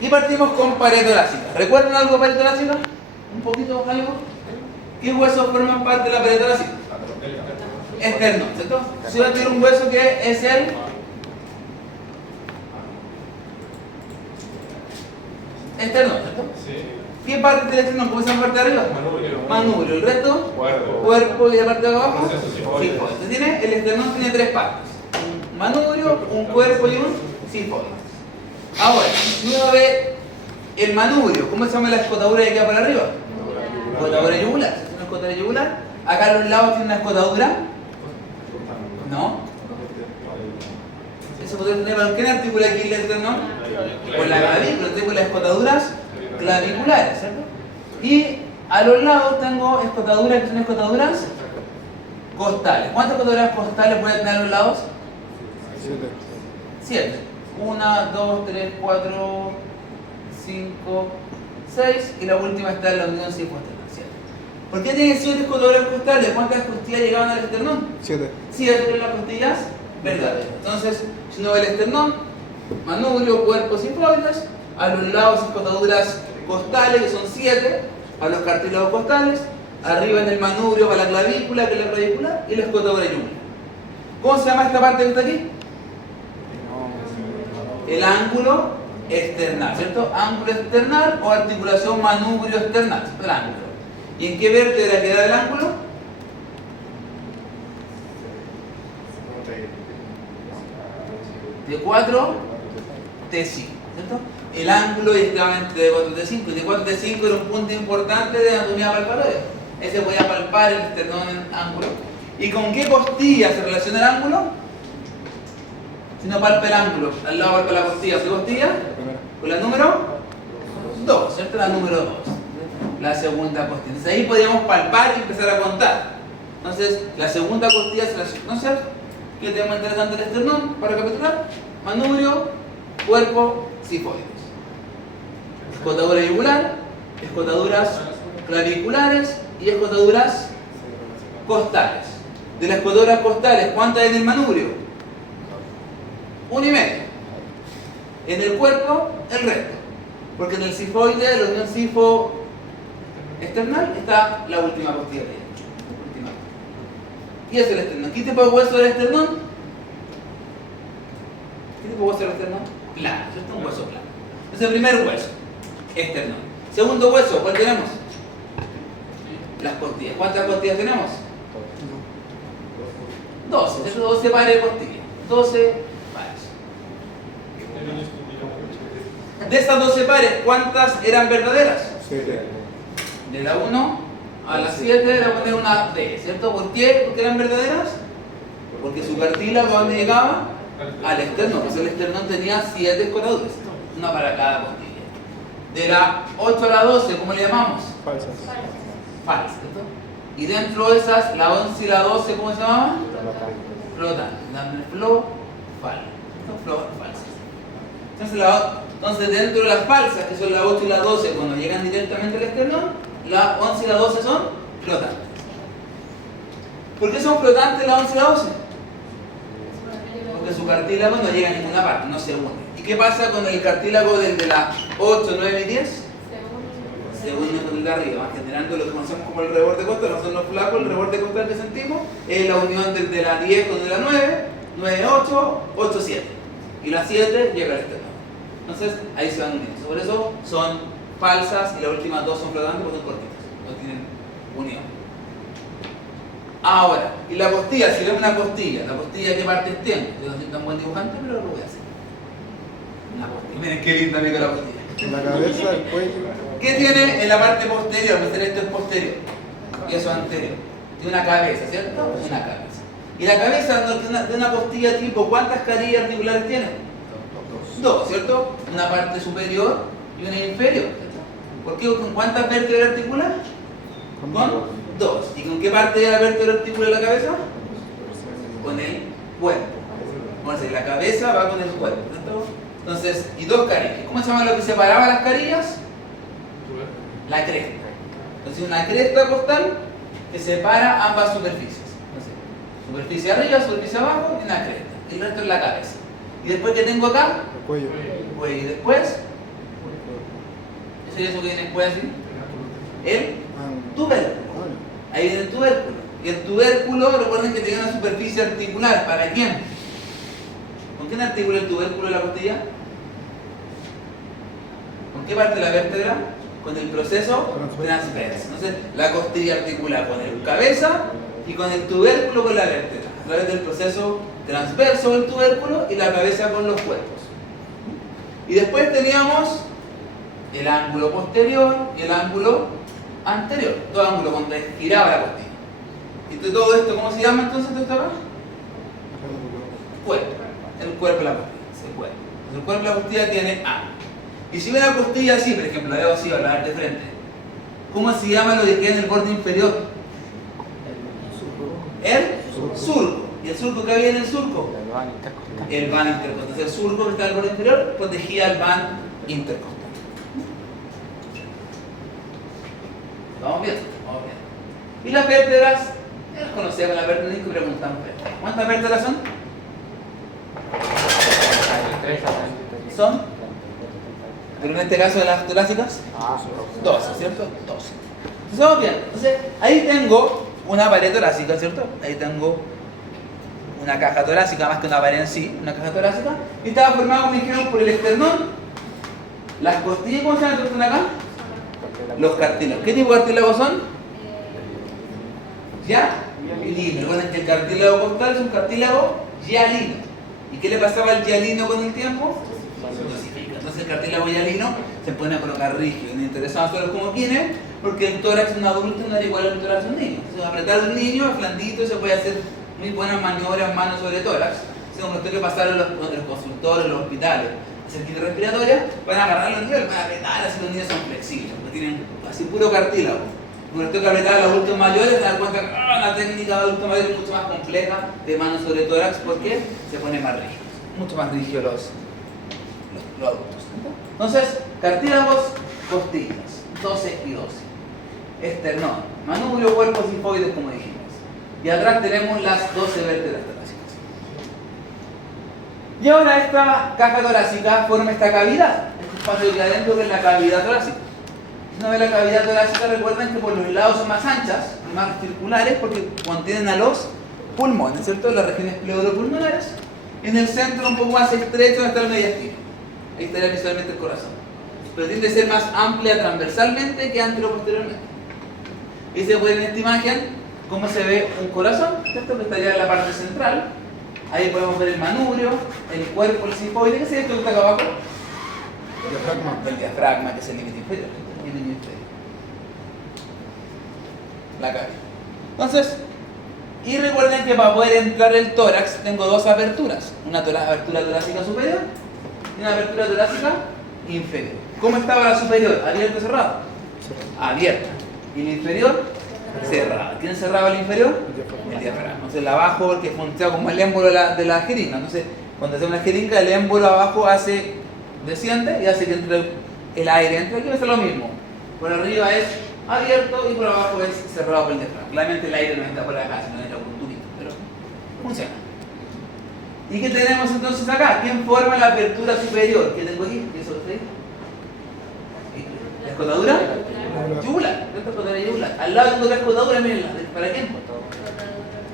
Y partimos con pared torácica. ¿Recuerdan algo de pared torácica? ¿Un poquito algo? ¿Qué huesos forman parte de la pared torácica? Esternón, ¿cierto? Si va a tener un hueso que es el esternón, ¿cierto? Sí. ¿Qué parte del esternón? ¿Cómo se llama parte de arriba? Manubrio. Manubrio. ¿El resto? Cuerpo y la parte de abajo. Sifoide. Entonces tiene, el esternón tiene tres partes: un manubrio, un cuerpo y un sifoide. Ahora, si uno ve el manubrio, ¿cómo se llama la escotadura que queda para arriba? Escotadura yugular. ¿Es una escotadura yugular? Acá a los lados tiene una escotadura. ¿No? Eso podría tener ¿con qué articula aquí el esternón? Con la clavícula, tengo las escotaduras claviculares, ¿cierto? Y a los lados tengo escotaduras que son escotaduras costales. ¿Cuántas escotaduras costales puede tener a los lados? 7. 1, 2, 3, 4, 5, 6 y la última está en la unión cifoesternal. 7. ¿Por qué tiene 7 escotaduras costales? ¿Cuántas costillas llegaban al esternón? 7. 7 son las costillas verdaderas. Entonces, si uno ve el esternón, manubrio, cuerpo, sifoides, a los lados escotaduras costales, que son 7, a los cartílagos costales, arriba en el manubrio va la clavícula, que es la clavícula, y la escotadura yugular. ¿Cómo se llama esta parte que está aquí? El ángulo external, ¿cierto? Ángulo external o articulación manubrio external, ¿cierto? El ángulo. ¿Y en qué vértebra queda el ángulo? T4, T5, ¿cierto? El ángulo es claramente de 4 T5, y de 4 T5 era un punto importante de anatomía palparoide. Ese podía palpar el esternón en ángulo. ¿Y con qué costilla se relaciona el ángulo? Si no palpa el ángulo, al lado palpa la costilla. ¿Qué costilla? Con la número 2, ¿cierto? La número 2. La segunda costilla. Entonces ahí podíamos palpar y empezar a contar. Entonces, la segunda costilla se relaciona. Entonces, ¿qué tema interesante del esternón? Para recapitular: manubrio, cuerpo, sifoides. Escotadura yugular, escotaduras claviculares y escotaduras costales. De las escotaduras costales, ¿cuántas hay en el manubrio? 1,5. En el cuerpo, el resto. Porque en el sifoide, la unión sifo external, está la última costilla de ella. Y es el esternón. ¿Qué tipo de hueso del esternón? ¿Qué tipo de hueso del esternón? Plano, ¿cierto? Un hueso plano. Es el primer hueso, esternón. Segundo hueso, ¿cuál tenemos? Las costillas. ¿Cuántas costillas tenemos? 12, ¿cierto? 12 pares de costillas. 12 pares. De esas 12 pares, ¿cuántas eran verdaderas? 7. De la 1 a la 7 le voy a poner una D, ¿cierto? ¿Por qué? ¿Por qué eran verdaderas? Porque su cartílago, ¿a dónde llegaba? Al esternón. Pues el esternón tenía 7 escotaduras, una para cada costilla. De la 8 a la 12, ¿cómo le llamamos? Falsas. Falsas, ¿cierto? Y dentro de esas, la 11 y la 12, ¿cómo se llamaban? Flotantes. Flow, fal. Flow, falsas. Entonces, dentro de las falsas, que son la 8 y la 12, cuando llegan directamente al esternón, la 11 y la 12 son flotantes. ¿Por qué son flotantes la 11 y la 12? Porque su cartílago no llega a ninguna parte, no se une. ¿Y qué pasa con el cartílago del de la 8, 9 y 10? Se une con el de arriba, va generando lo que conocemos como el reborde costal. No son los flacos, el reborde costal que sentimos es la unión de la 10 con la 9, 9, 8, 8, 7. Y la 7 llega al esternón. Entonces, ahí se van uniendo. Por eso son falsas y las últimas dos son flotantes porque son cortitas, no tienen unión. Ahora, y la costilla, si vemos una costilla, ¿la costilla qué partes tiene? Yo no soy tan buen dibujante, pero lo voy a hacer. Una costilla, miren qué linda amiga la costilla. La cabeza, el cuello. ¿Qué tiene en la parte posterior? Pues esto es posterior y eso es anterior. Tiene una cabeza, ¿cierto? Una cabeza. Y la cabeza de una costilla tipo, ¿cuántas carillas articulares tiene? 2, ¿cierto? Una parte superior y una inferior, ¿cierto? ¿Por qué? ¿Con cuántas vértebras articula? Con 2. ¿Y con qué parte de la vértebra articula la cabeza? Con el cuerpo. Entonces, la cabeza va con el cuerpo, ¿cierto? Entonces, y 2 carillas. ¿Cómo se llama lo que separaba las carillas? La cresta. Entonces, una cresta costal que separa ambas superficies. Entonces, superficie arriba, superficie abajo y una cresta. Y el resto es la cabeza. ¿Y después qué tengo acá? El cuello. Pues, y después sería eso que viene después así? El tubérculo. Ahí viene el tubérculo. Y el tubérculo, recuerden que tiene una superficie articular. ¿Para quién? ¿Con quién articula el tubérculo de la costilla? ¿Con qué parte de la vértebra? Con el proceso transverso. Entonces, la costilla articula con el cabeza y con el tubérculo con la vértebra, a través del proceso transverso del tubérculo y la cabeza con los cuerpos. Y después teníamos el ángulo posterior y el ángulo anterior. Todo ángulo cuando giraba la costilla. ¿Y todo esto cómo se llama entonces esto acá? Cuerpo. El cuerpo de la costilla. El cuerpo. Entonces, el cuerpo de la costilla tiene ángulo. Y si ve la costilla así, por ejemplo, la veo así, a la de frente, ¿cómo se llama lo que queda en el borde inferior? El surco. ¿Y el surco qué había en el surco? El vano intercostal. El surco que está en el borde inferior protegía el vano intercostal. ¿Vamos bien? Vamos bien. Y las vértebras, las conocemos, las vértebras que preguntamos. ¿Cuántas vértebras son? ¿Son? Pero en este caso de las torácicas, 12, ¿cierto? 12. Entonces vamos bien. Entonces ahí tengo una pared torácica, ¿cierto? Ahí tengo una caja torácica, más que una pared en sí, una caja torácica. Y estaba formada, como dijeron, por el esternón, las costillas. ¿Cómo se llama el acá? Los cartílagos. ¿Qué tipo de cartílagos son? Hialino. Recuerden que el cartílago costal es un cartílago hialino. ¿Y qué le pasaba al hialino con el tiempo? Entonces el cartílago hialino se pone a colocar rígido. Nos interesaba nosotros como quienes, porque el tórax de un adulto no era igual al tórax de un niño. Entonces apretar un niño, aflandito, se puede hacer muy buenas maniobras mano sobre tórax. Entonces como tengo que pasar en los consultorios, en los hospitales, hacer quito respiratoria, van a agarrar los niños, van a apretar, así los niños son flexibles, porque tienen así puro cartílago. Cuando tengo que apretar a los adultos mayores, se dan cuenta que la técnica de adulto mayor es mucho más compleja de mano sobre tórax, porque se pone más rígido, mucho más rígido los adultos. Entonces, cartílagos, costillas, 12 y 12. Esternón, manubrio, cuerpos sifoides, como dijimos. Y atrás tenemos las 12 vértebras torácicas. Y ahora esta caja torácica forma esta cavidad, este espacio que hay adentro, que es la cavidad torácica. Si uno ve la cavidad torácica, recuerden que por los lados son más anchas, más circulares, porque contienen a los pulmones, ¿cierto? Las regiones pleuropulmonares. En el centro un poco más estrecho donde está el mediastino. Ahí estaría visualmente el corazón. Pero tiende a ser más amplia transversalmente que anteroposteriormente. Y se puede ver en esta imagen cómo se ve un corazón, ¿cierto? Que estaría en la parte central. Ahí podemos ver el manubrio, el cuerpo, el sifoide. ¿Qué es esto que está acá abajo? El diafragma, que es el límite inferior. La cabeza. Entonces, y recuerden que para poder entrar el tórax tengo dos aperturas. Una apertura torácica superior y una apertura torácica inferior. ¿Cómo estaba la superior? ¿Abierta o cerrada? Abierta. ¿Y la inferior? Cerrada. ¿Quién cerraba el inferior? El diafragma. Entonces el abajo, porque funciona como el émbolo de la jeringa. Entonces, cuando hacemos una jeringa, el émbolo abajo desciende y hace que entre el aire. Entre aquí va a ser lo mismo. Por arriba es abierto y por abajo es cerrado por el diafragma. Claramente el aire no entra por acá, sino entra por un tubito, pero funciona. ¿Y qué tenemos entonces acá? ¿Quién forma la apertura superior? ¿Qué tengo aquí? ¿Qué es lo que estoy? ¿La escotadura? Yugular. ¿Qué es la escotadura yugular? Al lado tengo la escotadura, mirenla. ¿Para quién?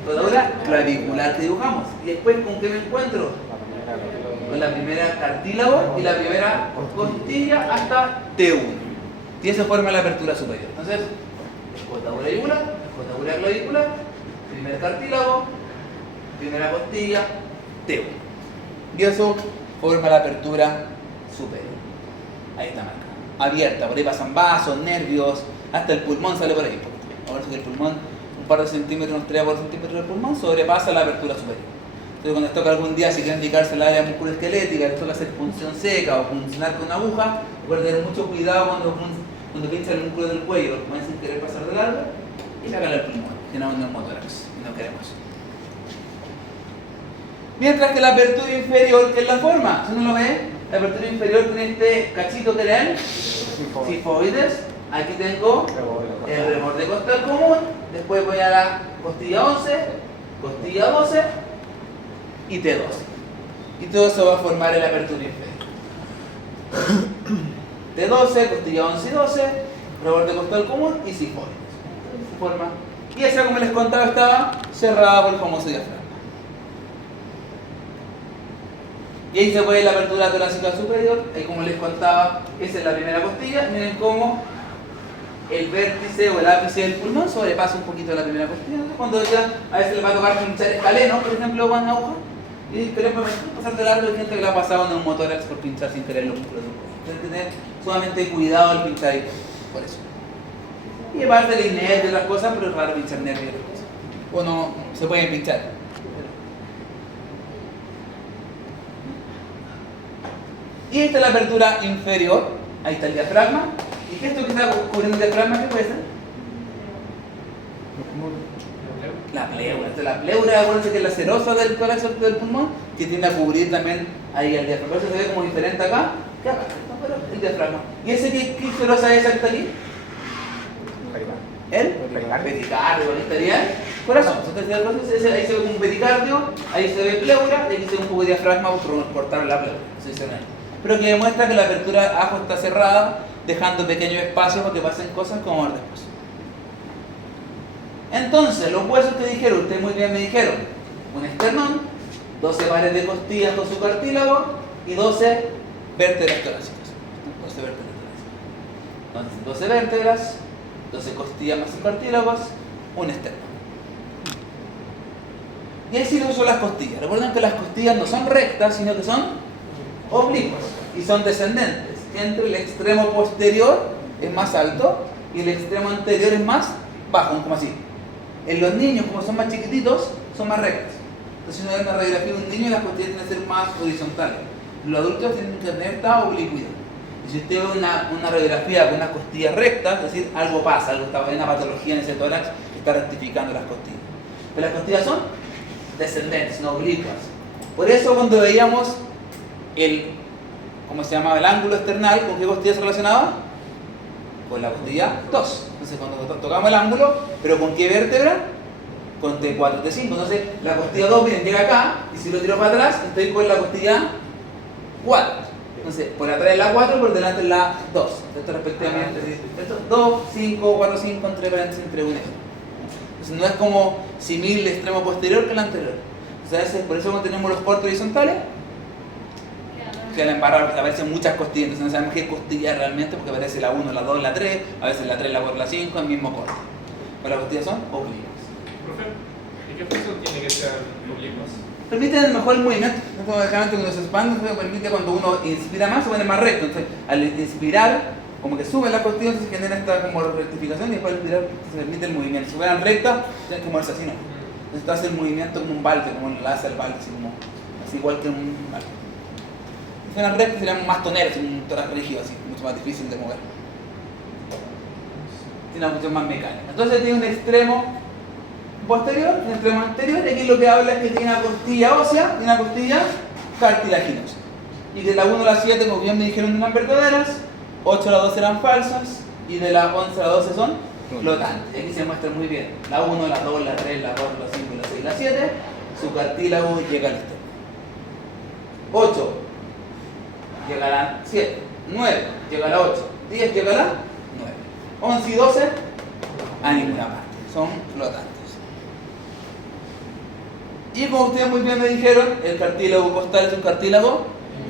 Escotadura clavicular que dibujamos. ¿Y después con qué me encuentro? Con la primera cartílago y la primera costilla hasta T1. Y eso forma la apertura superior. Entonces, escotadura yugular, escotadura clavicular, primer cartílago, primera costilla, T1. Y eso forma la apertura superior. Ahí está marcada. Abierta, por ahí pasan vasos, nervios, hasta el pulmón sale por ahí. Ahora que el pulmón, un par de centímetros, unos 3 a 4 centímetros del pulmón, sobrepasa la apertura superior. Entonces cuando les toca algún día, si quieren dedicarse al área musculoesquelética, les toca hacer punción seca o funcionar con aguja, recuerden tener mucho cuidado cuando pinchan el músculo del cuello, lo pueden sin querer pasar de largo y sacan el pulmón, que no es un neumotórax, y no queremos. Mientras que la apertura inferior, ¿qué es la forma? Si uno lo ve, la apertura inferior tiene este cachito que era el sifoides. Aquí tengo el reborde costal común, después voy a la costilla 11, costilla 12 y T12. Y todo eso va a formar la apertura inferior. T12, costilla 11 y 12, reborde costal común y sifoides. De esa forma. Y esa, como les contaba, estaba cerrada por el famoso diafragma. Y ahí se puede la apertura torácica superior, y como les contaba, esa es la primera costilla. Miren cómo el vértice o el ápice del pulmón sobrepasa un poquito la primera costilla. Cuando ya a veces les va a tocar pinchar escaleno, por ejemplo, con aguja, y queremos pasar de largo, hay gente que le ha pasado en un motórax por pinchar sin querer los músculos. Hay que tener sumamente cuidado al pinchar ahí, por eso. Y aparte de nervios y otras cosas, pero es raro pinchar nervios y otras cosas. O no, se pueden pinchar. Y esta es la apertura inferior, ahí está el diafragma. ¿Y qué es esto que está cubriendo el diafragma? ¿Qué puede ser? La pleura. Esta es la pleura, acuérdense que es la serosa del tórax del pulmón, que tiende a cubrir también ahí el diafragma. Por eso se ve como diferente acá que acá. Pero el diafragma. ¿Y ese qué serosa es esa que está aquí? ¿El? Pericardio, ¿ahí estaría? Corazón. Entonces, ahí se ve como un pericardio, ahí se ve pleura, y aquí se ve un poco de diafragma por cortar la pleura. Pero que demuestra que la apertura ajo está cerrada, dejando pequeños espacios para que pasen cosas como ver después. Entonces, los huesos que dijeron, ustedes muy bien me dijeron, un esternón, 12 pares de costillas con su cartílago y 12 vértebras torácicas. 12 vértebras torácicas. Entonces, 12 vértebras, 12 costillas más sus cartílagos, un esternón. Y ahí sí son las costillas. Recuerden que las costillas no son rectas, sino que son oblicuas y son descendentes. Entre el extremo posterior es más alto y el extremo anterior es más bajo, como así. En los niños, como son más chiquititos, son más rectas. Entonces, si uno ve una radiografía de un niño, las costillas tienen que ser más horizontales. Los adultos tienen que tener esta oblicuidad. Y si usted ve una radiografía con unas costillas rectas, es decir, algo pasa, algo está, hay una patología en ese tórax que está rectificando las costillas. Pero las costillas son descendentes, no oblicuas. Por eso, cuando veíamos ¿cómo se llamaba? El ángulo external, ¿con qué costilla se relacionaba? Con la costilla 2. Entonces, cuando tocamos el ángulo, ¿pero con qué vértebra? Con T4, T5. Entonces, la costilla 2, miren, llega acá, y si lo tiro para atrás, estoy con la costilla 4. Entonces, por atrás es la 4 y por delante es la 2. Esto respectivamente. Esto 2, 5, 4, 5, entre paréntesis, entre un eje. Entonces, no es como simil el extremo posterior que el anterior. Entonces, por eso cuando tenemos los cortes horizontales, que la embarra aparecen muchas costillas, entonces no sabemos qué costilla realmente, porque aparece la 1, la 2, la 3, a veces la 3, la 4, la 5, el mismo corte. Pero las costillas son oblicuas. Profe, ¿y qué peso tiene que ser oblicuas? Permiten mejor el movimiento. Generalmente cuando se expande, permite cuando uno inspira más, se pone más recto. Entonces, al inspirar, como que sube la costilla, se genera esta como rectificación y después al expirar se permite el movimiento. Si fueran rectas, tienen que moverse así, ¿no? Entonces, hace el movimiento como un balde, como lo hace el balde, así igual que un balde. Si fueran rectas serían más toneros, un tórax rígido, así, mucho más difícil de mover. Tiene una función más mecánica. Entonces tiene un extremo posterior, un extremo anterior, y aquí lo que habla es que tiene una costilla ósea y una costilla cartilaginosa. Y de la 1 a la 7, como bien me dijeron, eran verdaderas, 8 a la 12 eran falsas, y de la 11 a la 12 son flotantes. Aquí se muestra muy bien. La 1, la 2, la 3, la 4, la 5, la 6, la 7, su cartílago llega al extremo. 8. Llega a la 7, 9, llega a la 8, 10 llega a la 9, 11 y 12 a ninguna parte, son flotantes. Y como ustedes muy bien me dijeron, el cartílago costal es un cartílago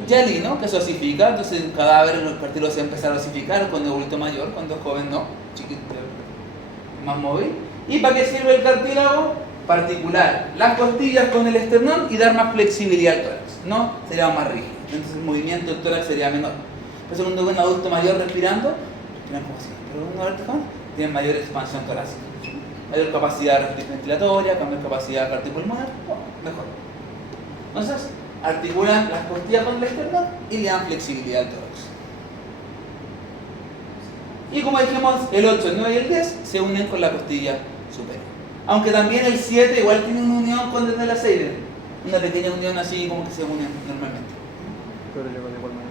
hialino que se osifica, entonces en cadáveres los cartílagos se empiezan a osificar cuando es adulto mayor, cuando es joven no, chiquito, más móvil. ¿Y para qué sirve el cartílago? Particular las costillas con el esternón y dar más flexibilidad al tórax, ¿no? Sería más rígido. Entonces el movimiento del tórax sería menor. Por eso cuando ven un adulto mayor respirando, respiran como así. Pero cuando adulto joven, tienen mayor expansión torácica, mayor capacidad ventilatoria, mayor capacidad cardiopulmonar, mejor. Entonces, articulan las costillas con el esternón y le dan flexibilidad al tórax. Y como dijimos, el 8, el 9 y el 10 se unen con la costilla superior. Aunque también el 7 igual tiene una unión con desde la 6, una pequeña unión así como que se unen normalmente. Pero llegó de igual manera.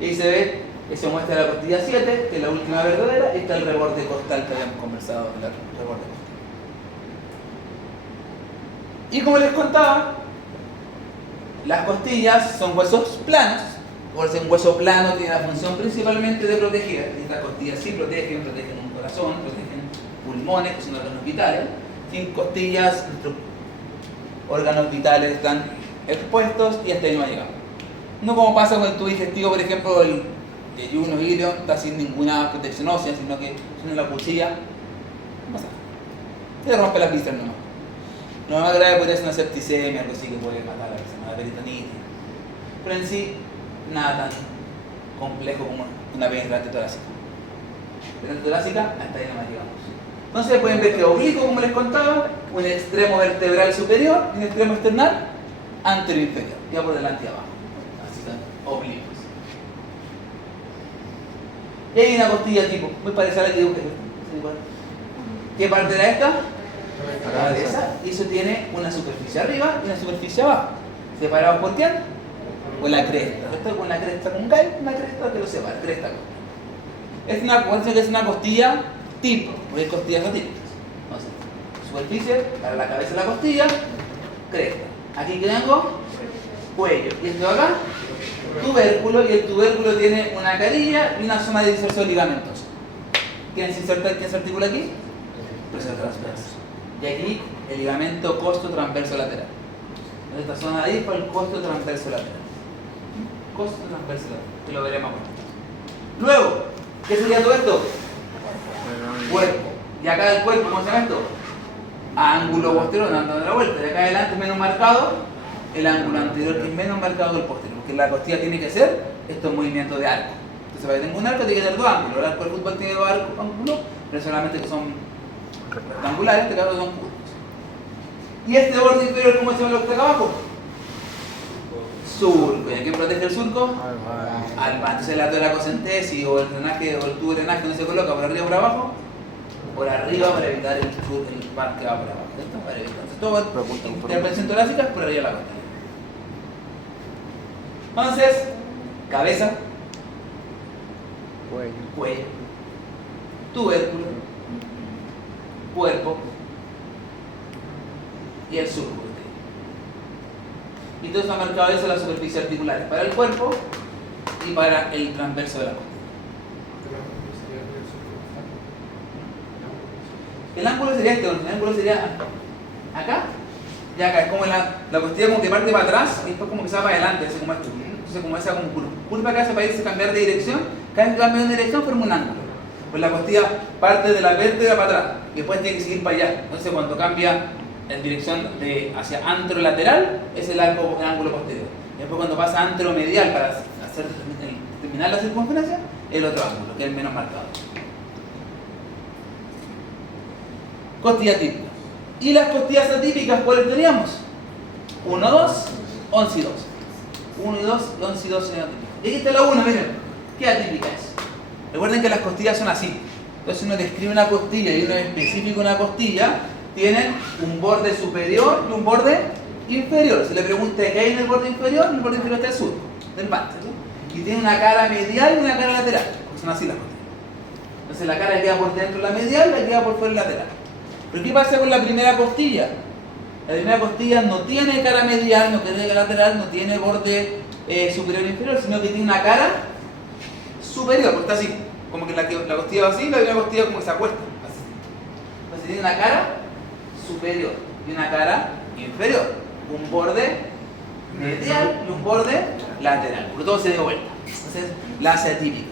Y se ve que se muestra la costilla 7, que es la última verdadera, y está el reborde costal que habíamos conversado, el reborde costal. Y como les contaba, las costillas son huesos planos, por ser un hueso plano, tiene la función principalmente de proteger. Estas costillas sí protegen un corazón, protegen pulmones, que son órganos vitales. Sin costillas, nuestros órganos vitales están expuestos y hasta ahí no llegamos. No como pasa con el tubo digestivo, por ejemplo, el yeyuno hígado está sin ninguna protección ósea, sino que tiene la cuchilla, no pasa nada. Se rompe la vísceras nomás. Lo más grave podría ser una septicemia, algo así que puede matar a la persona, una peritonitis. Pero en sí, nada tan complejo como una penetrante torácica. Penetrante torácica, hasta ahí nomás llegamos. Entonces pueden ver que oblicuo, como les contaba, un extremo vertebral superior y un extremo external anterior inferior, ya por delante y abajo. Así que oblicuos. Y hay una costilla tipo, muy parecida a la que dibujé. ¿Qué parte era esta? La cabeza. Y eso tiene una superficie arriba y una superficie abajo. ¿Separados por quién? Con la cresta. Esto es con la cresta con Gai, una cresta que lo separa, cresta con. Es una costilla tipo, porque hay costillas atípicas. Entonces, superficie para la cabeza de la costilla, cresta. Aquí que tengo cuello. Y esto de acá, tubérculo, y el tubérculo tiene una carilla y una zona de inserción ligamentosa. ¿Quién se articula aquí? Pues el transverso. Y aquí el ligamento costo transverso lateral. En esta zona de ahí fue el costo transverso lateral. Costo transverso lateral, que lo veremos ahora. Luego, ¿qué sería todo esto? Cuerpo. Y acá del cuerpo, ¿cómo se llama esto? Ángulo posterior, dando la vuelta. Y acá adelante es menos marcado el ángulo anterior, que es menos marcado que el posterior. Porque la costilla tiene que ser estos movimientos de arco. Entonces, para que tenga un arco, tiene que tener dos ángulos. El arco del fútbol tiene dos ángulos, pero solamente que son rectangulares, en este caso son curvos. ¿Y este borde inferior cómo se llama lo que está acá abajo? Surco. ¿Y a quién protege el surco? Al pan. Entonces la toracocentesis o el drenaje o el tubo de drenaje no se coloca por arriba o por abajo, por arriba para evitar el pan que va por abajo. ¿Cierto? Para evitar. Entonces todo intervención torácica es por arriba de la costilla. Entonces, cabeza, cuello, tubérculo, cuerpo y el surco. Y todo está marcado eso en las superficies articulares para el cuerpo y para el transverso de la costilla. El ángulo sería este, el ángulo sería acá y acá. Es como la costilla como que parte para atrás y después como que se va para adelante, así como esto. Entonces como esa como curva acá, para irse cambiar de dirección, cada vez que cambia de dirección forma un ángulo. Pues la costilla parte de la vértebra para atrás y después tiene que seguir para allá. Entonces cuando cambia en dirección hacia anterolateral es el ángulo posterior. Y después cuando pasa anteromedial para terminar la circunferencia, el otro ángulo, que es el menos marcado. Costilla típica. ¿Y las costillas atípicas cuáles teníamos? 1, 2, 11 y 2. 1 y 2, 11 y 2 son atípicas. Y aquí está la 1, miren. ¿Qué atípica es? Recuerden que las costillas son así. Entonces uno describe una costilla y uno especifica una costilla, tienen un borde superior y un borde inferior. Se le pregunta qué hay en el borde inferior está el surco, del mante, ¿no? Y tiene una cara medial y una cara lateral. Son así las costillas. Entonces la cara queda por dentro la medial, la queda por fuera la lateral. Pero ¿qué pasa con la primera costilla? La primera costilla no tiene cara medial, no tiene cara lateral, no tiene borde superior e inferior, sino que tiene una cara superior, porque está así. Como que la costilla va así, la primera costilla como que se acuesta. Así. Entonces tiene una cara superior y una cara inferior. Un borde medial y un borde lateral. Por todo se dio vuelta. Entonces la hace atípica.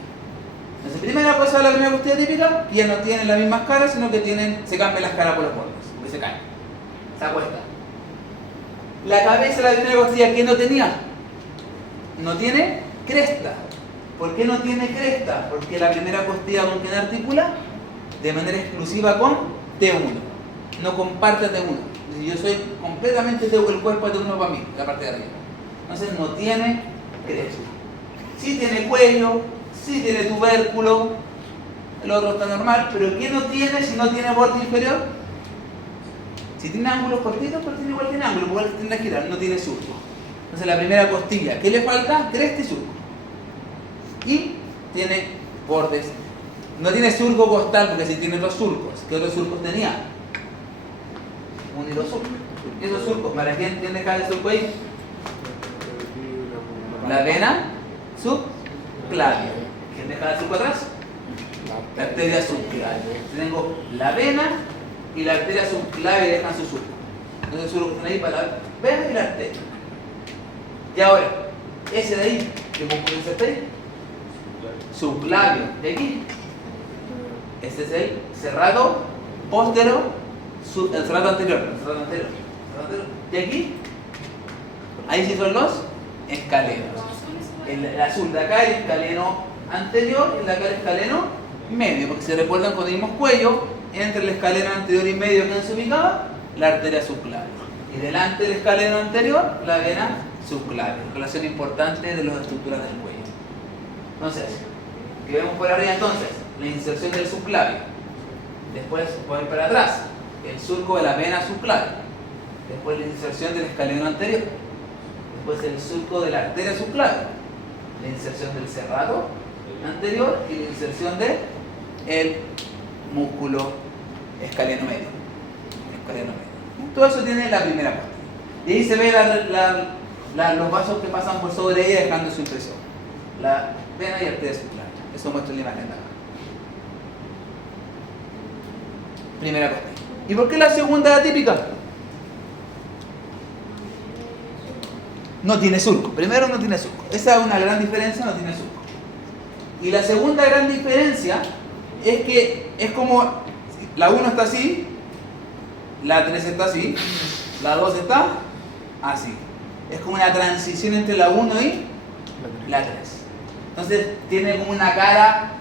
Entonces, primera cosa de la primera costilla típica, que ya no tienen las mismas caras, sino que se cambian las caras por los bordes, porque se caen. Se acuesta. La cabeza de la primera costilla, ¿qué no tenía? No tiene cresta. ¿Por qué no tiene cresta? Porque la primera costilla con quién articula de manera exclusiva con T1. No comparte T1. Yo soy completamente T1, el cuerpo es T1 para mí, la parte de arriba. Entonces no tiene cresta. Sí tiene cuello, sí tiene tubérculo, el otro está normal, pero ¿qué no tiene si no tiene borde inferior? Si tiene ángulos cortitos, pero igual tiene ángulos, igual tiene que girar, no tiene surco. Entonces la primera costilla, ¿qué le falta? Cresta y surco. Y tiene bordes. No tiene surco costal, porque si tiene dos surcos. ¿Qué otros surcos tenía? Uno y dos surcos. ¿Y esos surcos? ¿Para quién tiene cada surco ahí? La vena subclavia. ¿Quién deja el surco atrás? La arteria subclavia. Tengo la vena y la arteria subclavia dejan su surco. Entonces el surco que están ahí para la vena y la arteria. Y ahora, ese de ahí, ¿qué músculo es este? Subclavio. De aquí. Este es el serrato posterior, el serrato anterior, de aquí, ahí sí son los escalenos. El azul de acá el escaleno anterior y el de acá el escaleno medio, porque si recuerdan cuando dimos cuello, entre el escaleno anterior y medio que se ubicaba, la arteria subclavia. Y delante del escaleno anterior, la vena subclavia. Relación importante de las estructuras del cuello. Entonces, ¿qué vemos por arriba entonces? La inserción del subclavio. Después voy para atrás, el surco de la vena subclavia. Después la inserción del escaleno anterior. Después el surco de la arteria subclavia. La inserción del serrato anterior y la inserción del músculo escaleno medio. Todo eso tiene la primera parte. Y ahí se ve los vasos que pasan por sobre ella dejando su impresión. La vena y arteria subclavia. Eso muestra la imagen de acá. Primera parte. ¿Y por qué la segunda atípica? No tiene surco. Primero no tiene surco. Esa es una gran diferencia, no tiene surco. Y la segunda gran diferencia es que es como la 1 está así, la 3 está así, la 2 está así. Es como una transición entre la 1 y la 3. Entonces tiene como una cara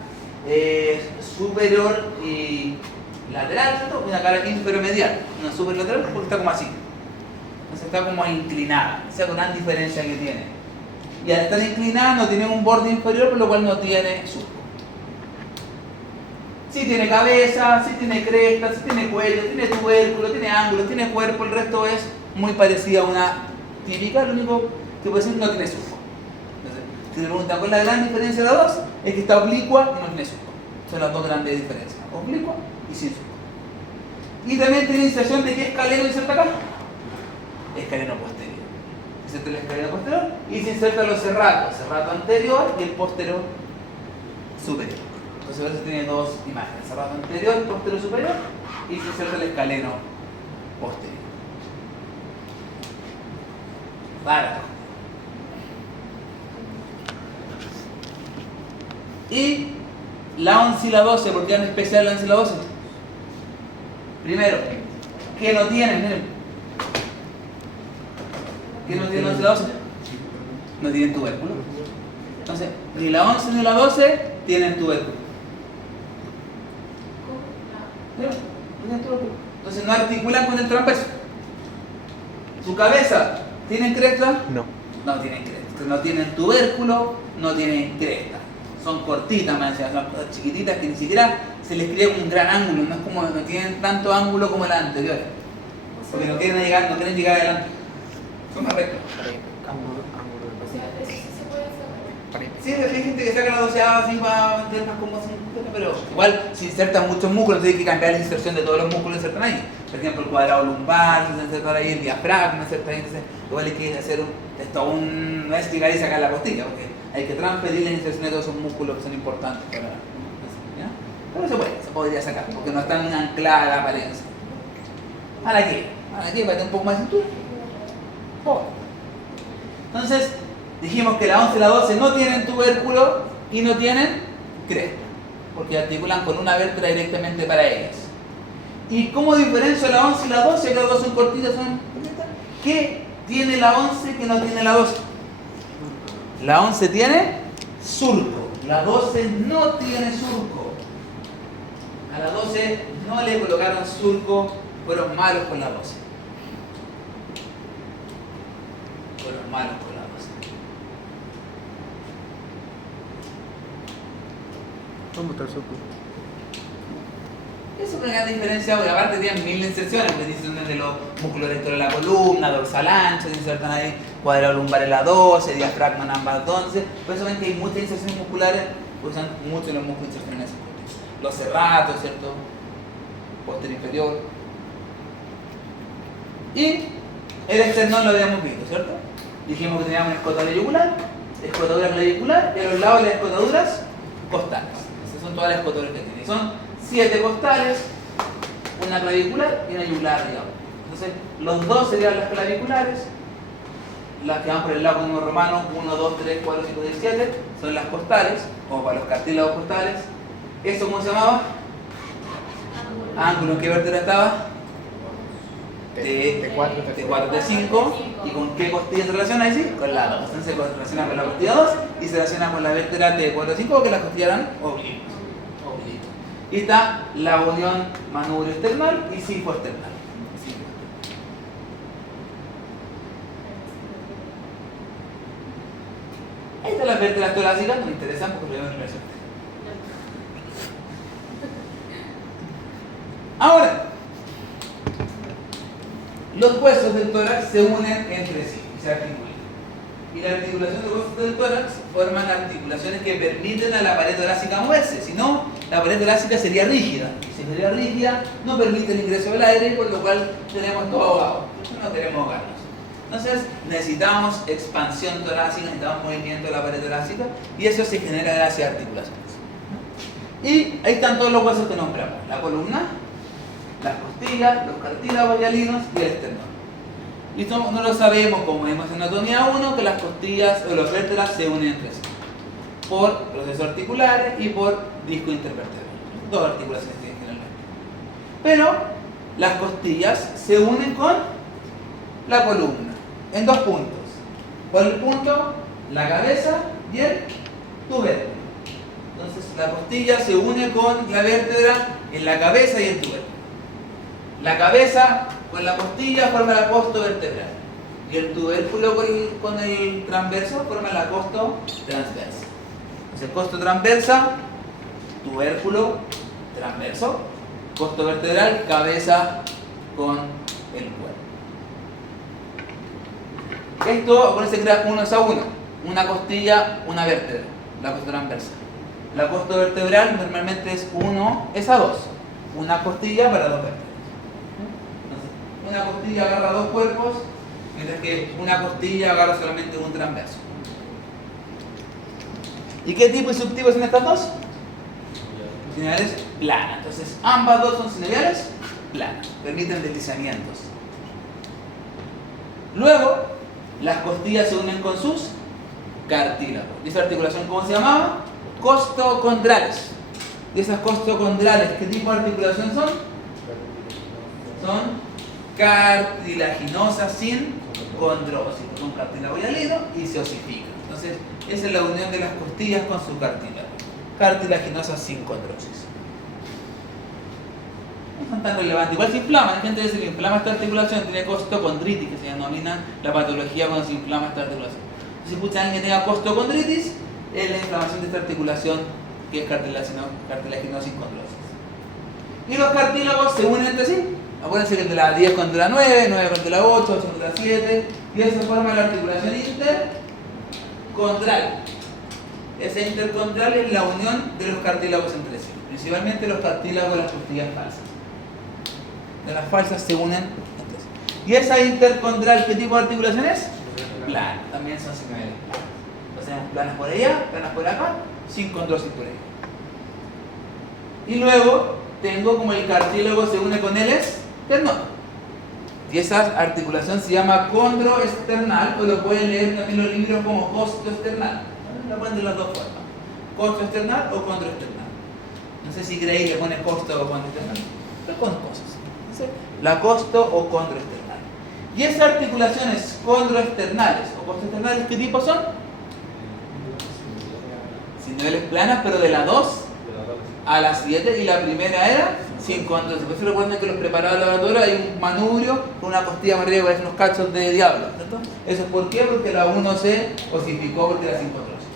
superior y lateral, ¿cierto? Una cara inferior-medial, una superlateral porque está como así. Entonces está como inclinada. Esa es la gran diferencia que tiene. Y al estar inclinada no tiene un borde inferior, por lo cual no tiene surco. Sí tiene cabeza, sí tiene cresta, sí tiene cuello, tiene tubérculo, tiene ángulo, tiene cuerpo, el resto es muy parecido a una típica, lo único que puede decir no tiene surco. Entonces, si me preguntan cuál es la gran diferencia de las dos, es que está oblicua y no tiene surco. Son las dos grandes diferencias, oblicua y sin surco. Y también tiene inserción de qué escaleno inserta acá. Escaleno posterior. Inserta el escaleno posterior y se inserta los serratos, serrato anterior y el posterior superior. Entonces a veces tiene dos imágenes, serrato anterior, posterior superior y se inserta el escaleno posterior. Para. Y la 11 y la 12, ¿por qué es especial la 11 y la 12? Primero, ¿qué no tienen? Miren. ¿Qué no tiene la 11 y la 12? No tienen tubérculo. Entonces, ni la 11 ni la 12 tienen tubérculo. No tienen tubérculo. Entonces no articulan con el trapecio. ¿Su cabeza tienen cresta? No. No tienen cresta. No tienen tubérculo, no tienen cresta. Son cortitas, son cosas chiquititas que ni siquiera se les crea un gran ángulo. No es como, no tienen tanto ángulo como las anteriores. Porque no quieren llegar adelante. Son más rectos. Sí, hay gente que saca la 12 así para mantener más como pero igual si insertan muchos músculos, tiene que cambiar la inserción de todos los músculos que insertan ahí. Por ejemplo, el cuadrado lumbar, se inserta ahí, el diafragma, inserta ahí. Entonces, igual hay que hacer no es llegar y sacar la costilla, porque hay que transferir la inserción de todos esos músculos que son importantes para. ¿Ya? Pero se podría sacar, porque no están ancladas a la pared. ¿Para qué? Para tener un poco más de cintura. Entonces, dijimos que la 11 y la 12 no tienen tubérculo y no tienen cresta, porque articulan con una vértebra directamente para ellas. ¿Y cómo diferencio la 11 y la 12? Que las dos son cortitas, ¿qué tiene la 11 que no tiene la 12? La 11 tiene surco, la 12 no tiene surco. A la 12 no le colocaron surco, fueron malos con la 12. Fueron malos con la 12. ¿Cómo está el surco? Es una gran diferencia, porque aparte tienen 1000 inserciones, pues inserciones de los músculos rectores de la columna, dorsal ancho, se insertan ahí, cuadrado lumbar en la 12, diafragma en ambas 12. Por eso ven que hay muchas inserciones musculares, porque usan mucho los músculos inserciones en esos. Los serratos, ¿cierto? Posterior inferior. Y el esternón lo habíamos visto, ¿cierto? Dijimos que teníamos un escotadero yugular, escotadura clavicular y a los lados las escotaduras costales. Esas son todas las escotaduras que tiene. Y son 7 costales, una clavicular y una yugular, digamos. Entonces, los dos serían las claviculares, las que van por el lado con número romano, 1, 2, 3, 4, 5, 6, 7, son las costales, como para los cartílagos costales. ¿Eso cómo se llamaba? Ángulo. ¿En qué vértebra estaba? T4, T4, T5. ¿Y con qué costilla se relaciona ahí? Sí, con la 2. Entonces se relaciona con la costilla 2 y se relaciona con la vértebra T4, T5, porque las costillas eran oblicuas. Y está la unión manubrio-esternal y simfoesternal. Ahí están las vértebras torácicas, nos interesan porque lo vemos en relación. Ahora, los huesos del tórax se unen entre sí y se articulan. Y la articulación de los huesos del tórax forman articulaciones que permiten a la pared torácica moverse. Si no, la pared torácica sería rígida. Si sería rígida, no permite el ingreso del aire, por lo cual tenemos todo ahogado. No queremos ahogarnos. Entonces, necesitamos expansión torácica, necesitamos movimiento de la pared torácica, y eso se genera gracias a articulaciones. Y ahí están todos los huesos que nombramos: la columna, las costillas, los cartílagos hialinos y el esternón. Y esto no lo sabemos, como vimos en anatomía 1, que las costillas o las vértebras se unen entre sí por procesos articulares y por disco intervertebral. Dos articulaciones tienen generalmente. Pero las costillas se unen con la columna en 2 puntos. Por el punto, la cabeza y el tubérculo. Entonces la costilla se une con la vértebra en la cabeza y el tubérculo. La cabeza con la costilla forma la costo vertebral y el tubérculo con el transverso forma la costo transversa. Entonces costo transversa, tubérculo transverso, costo vertebral, cabeza con el cuerpo. Esto se crea uno a uno, una costilla, una vértebra, la costo transversa. La costo vertebral normalmente es 1 a 2, una costilla para 2 vértebras. Una costilla agarra 2 cuerpos, mientras que una costilla agarra solamente un transverso. ¿Y qué tipo y subtipo son estas dos? Sinoviales planas. Entonces, ambas dos son sinoviales planas, permiten deslizamientos. Luego, las costillas se unen con sus cartílagos. ¿Y esa articulación cómo se llamaba? Costocondrales. ¿Y esas costocondrales qué tipo de articulación son? Son cartilaginosas sin condrosis, son cartílago hialino y se osifican. Entonces, esa es la unión de las costillas con su cartílago. Cartilaginosas sin condrosis. No son tan relevantes. Igual se inflama. Hay gente que dice que inflama esta articulación, tiene costocondritis, que se denomina la patología cuando se inflama esta articulación. Si escuchan a alguien que tenga costocondritis, es la inflamación de esta articulación que es cartilaginosa sin condrosis. Y los cartílagos se unen entre sí. Acuérdense que el de la 10 contra la 9, 9 contra la 8, 8 contra la 7, y eso forma la articulación intercondral. Esa intercondral es la unión de los cartílagos entre sí, principalmente los cartílagos de las costillas falsas. De las falsas se unen entre sí. ¿Y esa intercondral qué tipo de articulación es? Plana, también son sinoviales planas. O sea, planas por allá, planas por acá, sin condrosis por ahí. Y luego tengo como el cartílago se une con el esternón. Y esa articulación se llama condroesternal, o lo pueden leer también en los libros como costoesternal. Lo pueden de las dos formas: costoesternal o condroesternal. No sé si creéis que pone costo o condroesternal, pero con cosas. ¿Sí? La costo o condroesternal. Y esas articulaciones condroesternales o costoesternales, ¿qué tipo son? Sinoviales planas, pero de la 2 a la 7, y la primera era sin condrosis. Por eso recuerden que los preparados de laboratorio hay un manubrio con una costilla más arriba que parece unos cachos de diablo, ¿cierto? ¿Eso es por qué? Porque la 1 se osificó porque era sin condrosis.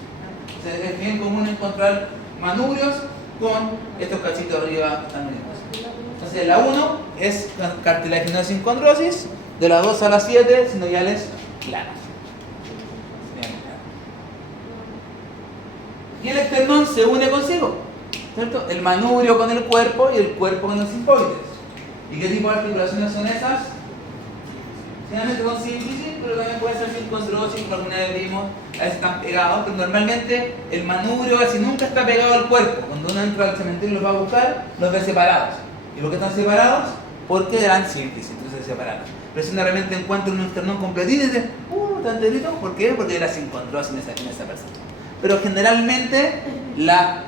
Entonces es bien común encontrar manubrios con estos cachitos arriba que están unidos. Entonces la 1 es cartilaginosa sin condrosis, de la 2 a la 7 sinoviales planas. Y el esternón se une consigo, ¿cierto? El manubrio con el cuerpo y el cuerpo con los simfoides. ¿Y qué tipo de articulaciones son esas? Generalmente con símplice, pero también puede ser sin condrosis, como alguna vez vimos, a veces están pegados, pero normalmente el manubrio casi nunca está pegado al cuerpo. Cuando uno entra al cementerio y los va a buscar, los ve separados. ¿Y por qué están separados? Porque eran sínfisis, entonces se separaron. Pero si uno realmente encuentra un esternón completito y dice, está enterito, ¿por qué? Porque era sin condrosis en esa persona. Pero generalmente la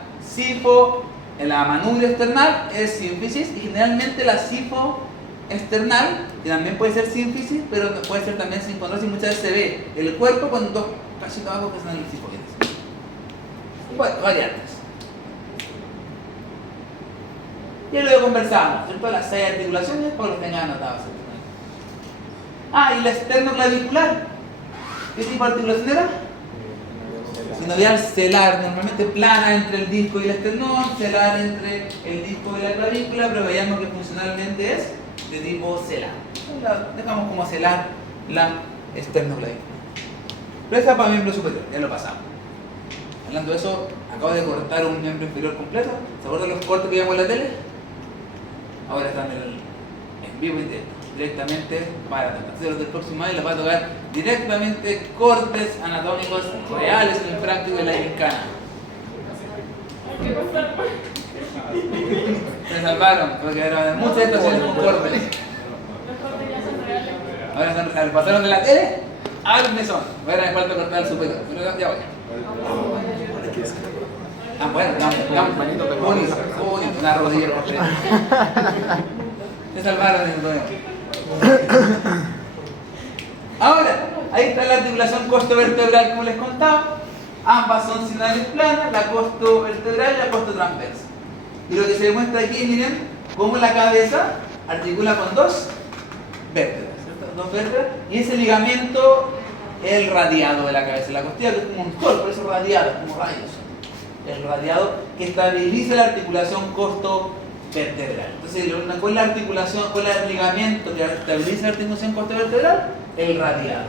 manubrio external es sínfisis y generalmente la sifo external, que también puede ser sínfisis, pero puede ser también sin condrosis. Muchas veces se ve el cuerpo con dos cachitos abajo que son el sifoides. Bueno, variantes. Y luego conversamos, ¿cierto? Las 6 articulaciones, por los tengan anotados. Y la esternoclavicular. ¿Qué tipo de articulación era? Sinovial celar, normalmente plana entre el disco y el esternón, celar entre el disco y la clavícula, pero veamos que funcionalmente es de tipo celar. La dejamos como celar la esternoclavícula. Pero esa para miembro superior, ya lo pasamos. Hablando de eso, acabo de cortar un miembro inferior completo. ¿Se acuerdan los cortes que vimos en la tele? Ahora están en vivo y directamente para entonces los del próximo año les va a tocar directamente cortes anatómicos reales en el práctico de la gincana. Se salvaron, porque era muchas de estas series con cortes. Ahora pasaron de la tele al mesón. Ahora me falta cortar el superior, pero ya voy. Bueno, bonito, una rodilla por frente. Se salvaron en el problema. Ahora, ahí está la articulación costovertebral como les contaba. Ambas son sinales planas, la costovertebral y la costotransversa. Y lo que se demuestra aquí, miren, cómo la cabeza articula con dos vértebras, ¿cierto? Dos vértebras, y ese ligamento es el radiado de la cabeza. La costilla que es como un sol, por eso radiado, como rayos. El radiado que estabiliza la articulación costovertebral. Entonces, ¿cuál es la articulación, cuál es el ligamento que estabiliza la articulación costovertebral? El radiado.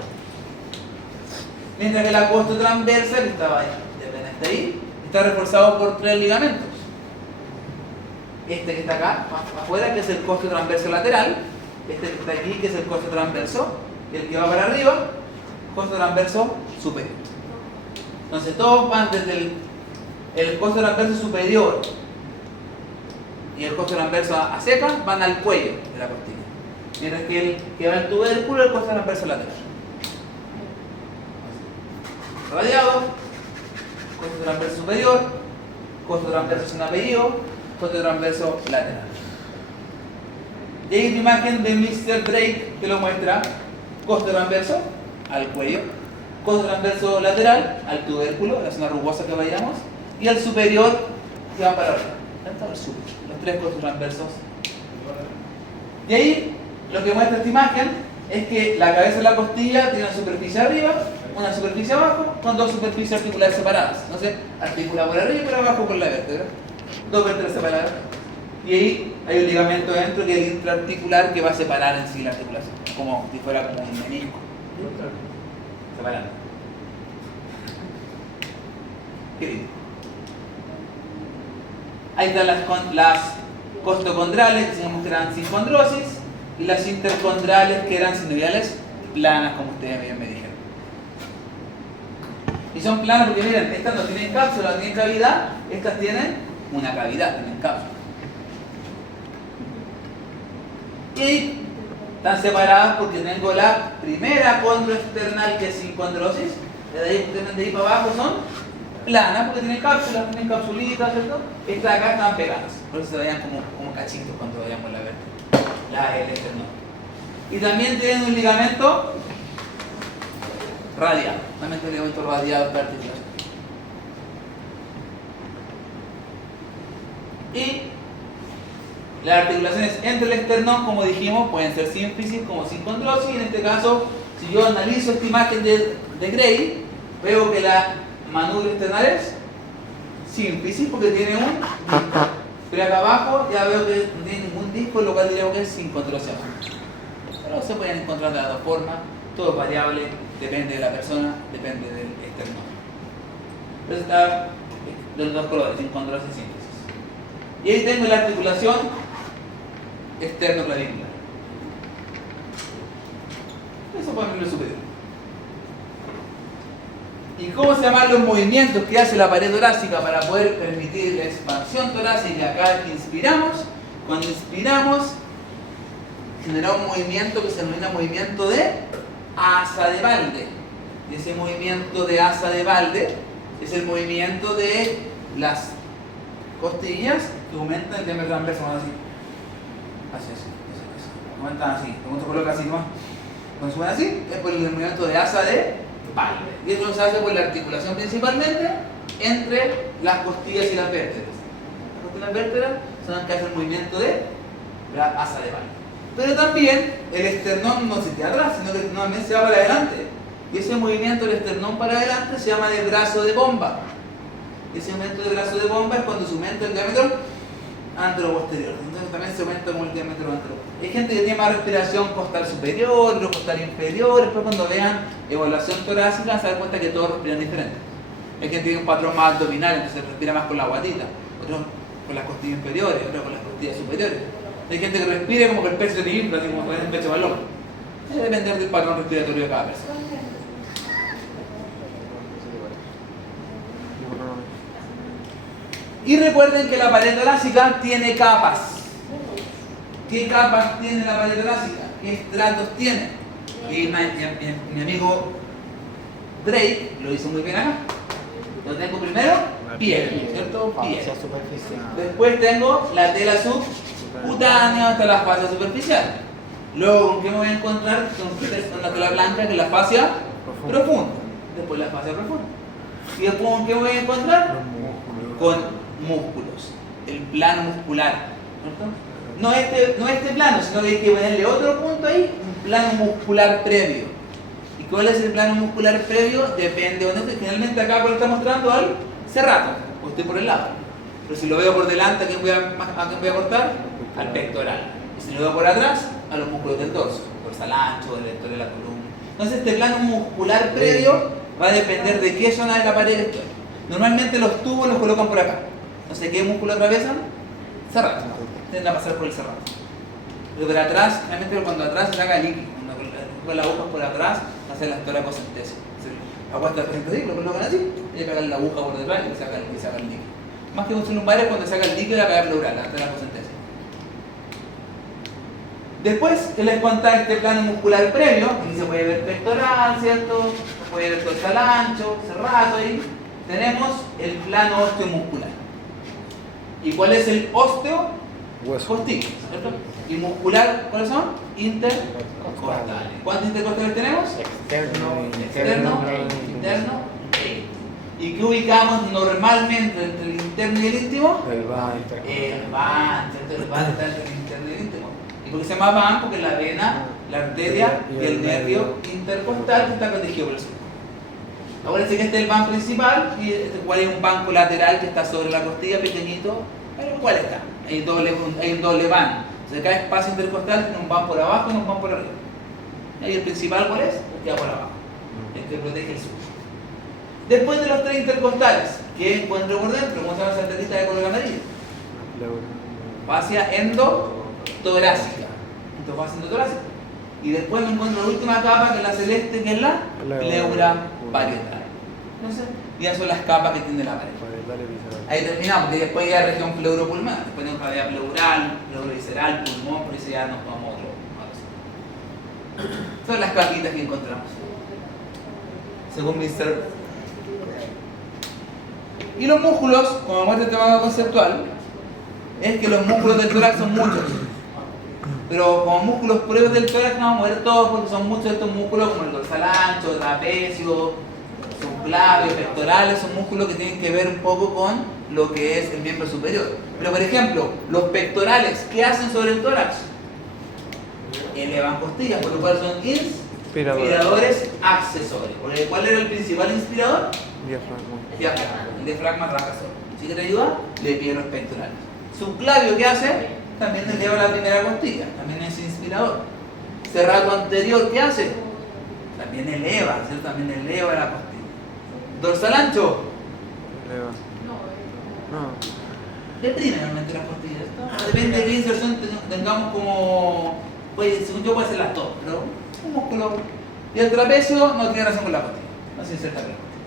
Mientras que la costotransversa, que estaba ahí, está reforzado por 3 ligamentos. Este que está acá, afuera, que es el costotransverso lateral. Este que está aquí, que es el costotransverso. Y el que va para arriba, costotransverso superior. Entonces, todos van desde el costotransverso superior y el costotransverso a seca van al cuello de la costilla. Mientras que el que va al tubérculo es el costotransverso lateral. Radiado, costotransverso superior, costotransverso sin apellido, costotransverso lateral. Y hay una imagen de Mr. Drake que lo muestra: costotransverso al cuello, costotransverso lateral al tubérculo, la zona rugosa que vayamos, y al superior que va para arriba. Los 3 costotransversos. Y ahí lo que muestra esta imagen es que la cabeza de la costilla tiene una superficie arriba, una superficie abajo, con 2 superficies articulares separadas. Entonces, articula por arriba y por abajo con la vértebra. 2 vértebras separadas. Y ahí hay un ligamento dentro que es el intraarticular que va a separar en sí la articulación, como si fuera como un menisco. Separando. Qué lindo. Ahí están las costocondrales, que decíamos que eran sin condrosis, y las intercondrales, que eran sinoviales planas, como ustedes bien me dijeron. Y son planas porque miren, estas no tienen cápsula, no tienen cavidad, estas tienen una cavidad, tienen cápsula. Y ahí están separadas porque tengo la primera condroexternal, que es sin condrosis, de ahí para abajo son planas porque tienen cápsulas, tienen capsulitas, ¿cierto? Estas acá están pegadas, por eso se veían como cachitos cuando veíamos la vértebra, el esternón. Y también tienen un ligamento radiado, también tienen un ligamento radiado esta articulación. Y las articulaciones entre el esternón, como dijimos, pueden ser sínfisis como sin condrosis. En este caso, si yo analizo esta imagen de Gray, veo que la manubrio external es sínfisis porque tiene un disco. Pero acá abajo ya veo que no tiene ningún disco, lo cual diríamos que es sin condrosis. Pero se pueden encontrar de las dos formas, todo es variable, depende de la persona, depende del esternón. Entonces está de los dos colores, sin condrosis y sínfisis. Y ahí tengo la articulación esternoclavícular. Eso puede ser superior. ¿Y cómo se llaman los movimientos que hace la pared torácica para poder permitir la expansión torácica cada que inspiramos? Cuando inspiramos, genera un movimiento que se denomina movimiento de asa de Walde. Y ese movimiento de asa de Walde es el movimiento de las costillas que aumentan el diámetro transverso, así. Así. Aumentan así. Cuando se coloca así nomás. Cuando suben así, es por el movimiento de asa de Walde. Y esto se hace por la articulación principalmente entre las costillas y las vértebras. Las costillas y las vértebras son las que hacen el movimiento de la asa de Walde. Pero también el esternón no se queda atrás, sino que normalmente se va para adelante. Y ese movimiento del esternón para adelante se llama de brazo de bomba. Y ese movimiento de brazo de bomba es cuando se aumenta el diámetro anteroposterior. Entonces también se aumenta como el diámetro anteroposterior. Hay gente que tiene más respiración costal superior, otros costal inferior. Después cuando vean evaluación torácica se dan cuenta que todos respiran diferente. Hay gente que tiene un patrón más abdominal, entonces respira más con la guatita. Otros con las costillas inferiores, otros con las costillas superiores. Hay gente que respira como que el pecho se le infla, así como si fuera un pecho de balón. Debe depender del patrón respiratorio de cada persona. Y recuerden que la pared torácica tiene capas. ¿Qué capas tiene la pared torácica? ¿Qué estratos tiene? Y mi amigo Drake lo hizo muy bien acá. Yo tengo primero piel, ¿cierto? Piel. Después tengo la tela subcutánea hasta la fascia superficial. Luego, ¿con qué me voy a encontrar? Con la tela blanca, que es la fascia profunda. Después la fascia profunda. ¿Y después con qué me voy a encontrar? Con músculos, el plano muscular, ¿cierto? No este plano, sino que hay que ponerle otro punto ahí, un plano muscular previo. ¿Y cuál es el plano muscular previo? Depende de dónde esté. Generalmente acá lo está mostrando al cerrato, o estoy por el lado. Pero si lo veo por delante, ¿a quién voy a cortar? Al pectoral. Y si lo veo por atrás, a los músculos del torso, dorsal ancho, del lector de la columna. Entonces este plano muscular previo va a depender de qué zona de la pared estoy. Normalmente los tubos los colocan por acá. Entonces, ¿qué músculo atraviesan? Cerrato. Tienden a pasar por el cerrato. Pero por atrás, generalmente cuando atrás se saca el líquido. Cuando la aguja por atrás, hace la toracocentesis. Aguanta el paciente así, lo colocan así, y le pegan la aguja por detrás y saca el líquido. Más que un lumbar es cuando saca el líquido de la cavidad pleural, la toracocentesis. Después, les contar este plano muscular previo, aquí se puede ver pectoral, ¿cierto? Se puede ver dorsal ancho, cerrato ahí. Tenemos el plano osteomuscular. ¿Y cuál es el osteo? Costillas, ¿cierto? Y muscular, ¿cuáles son? Intercostales. ¿Cuántos intercostales tenemos? Externo, interno e ¿y qué ubicamos normalmente entre el interno y el íntimo? El van, ¿cierto? El van está entre el interno y el íntimo. ¿Y por qué se llama van? Porque la vena, la arteria y el nervio intercostal está protegido por el sur. Acuérdense que este es el van principal y igual hay un van colateral que está sobre la costilla, pequeñito, pero igual está. Hay un doble van. Entonces cada espacio intercostal tiene un van por abajo y un van por arriba. Y el principal, ¿cuál es? El que va por abajo, el que protege el sur. Después de los tres intercostales, ¿qué encuentro por dentro? ¿Cómo se llama esa telita de color amarillo? Fascia endotorácica. Fascia endotorácica. Y después me encuentro la última capa, que es la celeste, que es la pleura parietal. Entonces, ya son las capas que tiene la pared. Ahí terminamos, y después ya región pleuropulmonar. Después tenemos cavidad pleural, pleurovisceral, pulmón, por eso ya nos vamos a otro. Son las capitas que encontramos, según Mr. Y los músculos, como muestra este mapa conceptual, es que los músculos del tórax son muchos. Pero como músculos propios del tórax no vamos a ver todos porque son muchos de estos músculos como el dorsal ancho, trapecio, subclavio, pectorales, son músculos que tienen que ver un poco con lo que es el miembro superior. Pero por ejemplo, los pectorales, ¿qué hacen sobre el tórax? Elevan costillas, por lo cual son inspiradores accesorios. Porque ¿cuál era el principal inspirador? Diafragma. El diafragma raja solo. ¿Sí que te ayuda? Le pide los pectorales. Subclavio, ¿qué hace? También eleva la primera costilla, también es inspirador. Cerrato anterior, ¿qué hace? También eleva, ¿cierto? También eleva la costilla. Dorsal ancho. No. Deprime realmente las costillas, ¿no? Depende de qué inserción tengamos como... Pues, según yo, puede ser las dos, pero un músculo. Y el trapecio no tiene relación con la costilla, no se inserta con la costilla.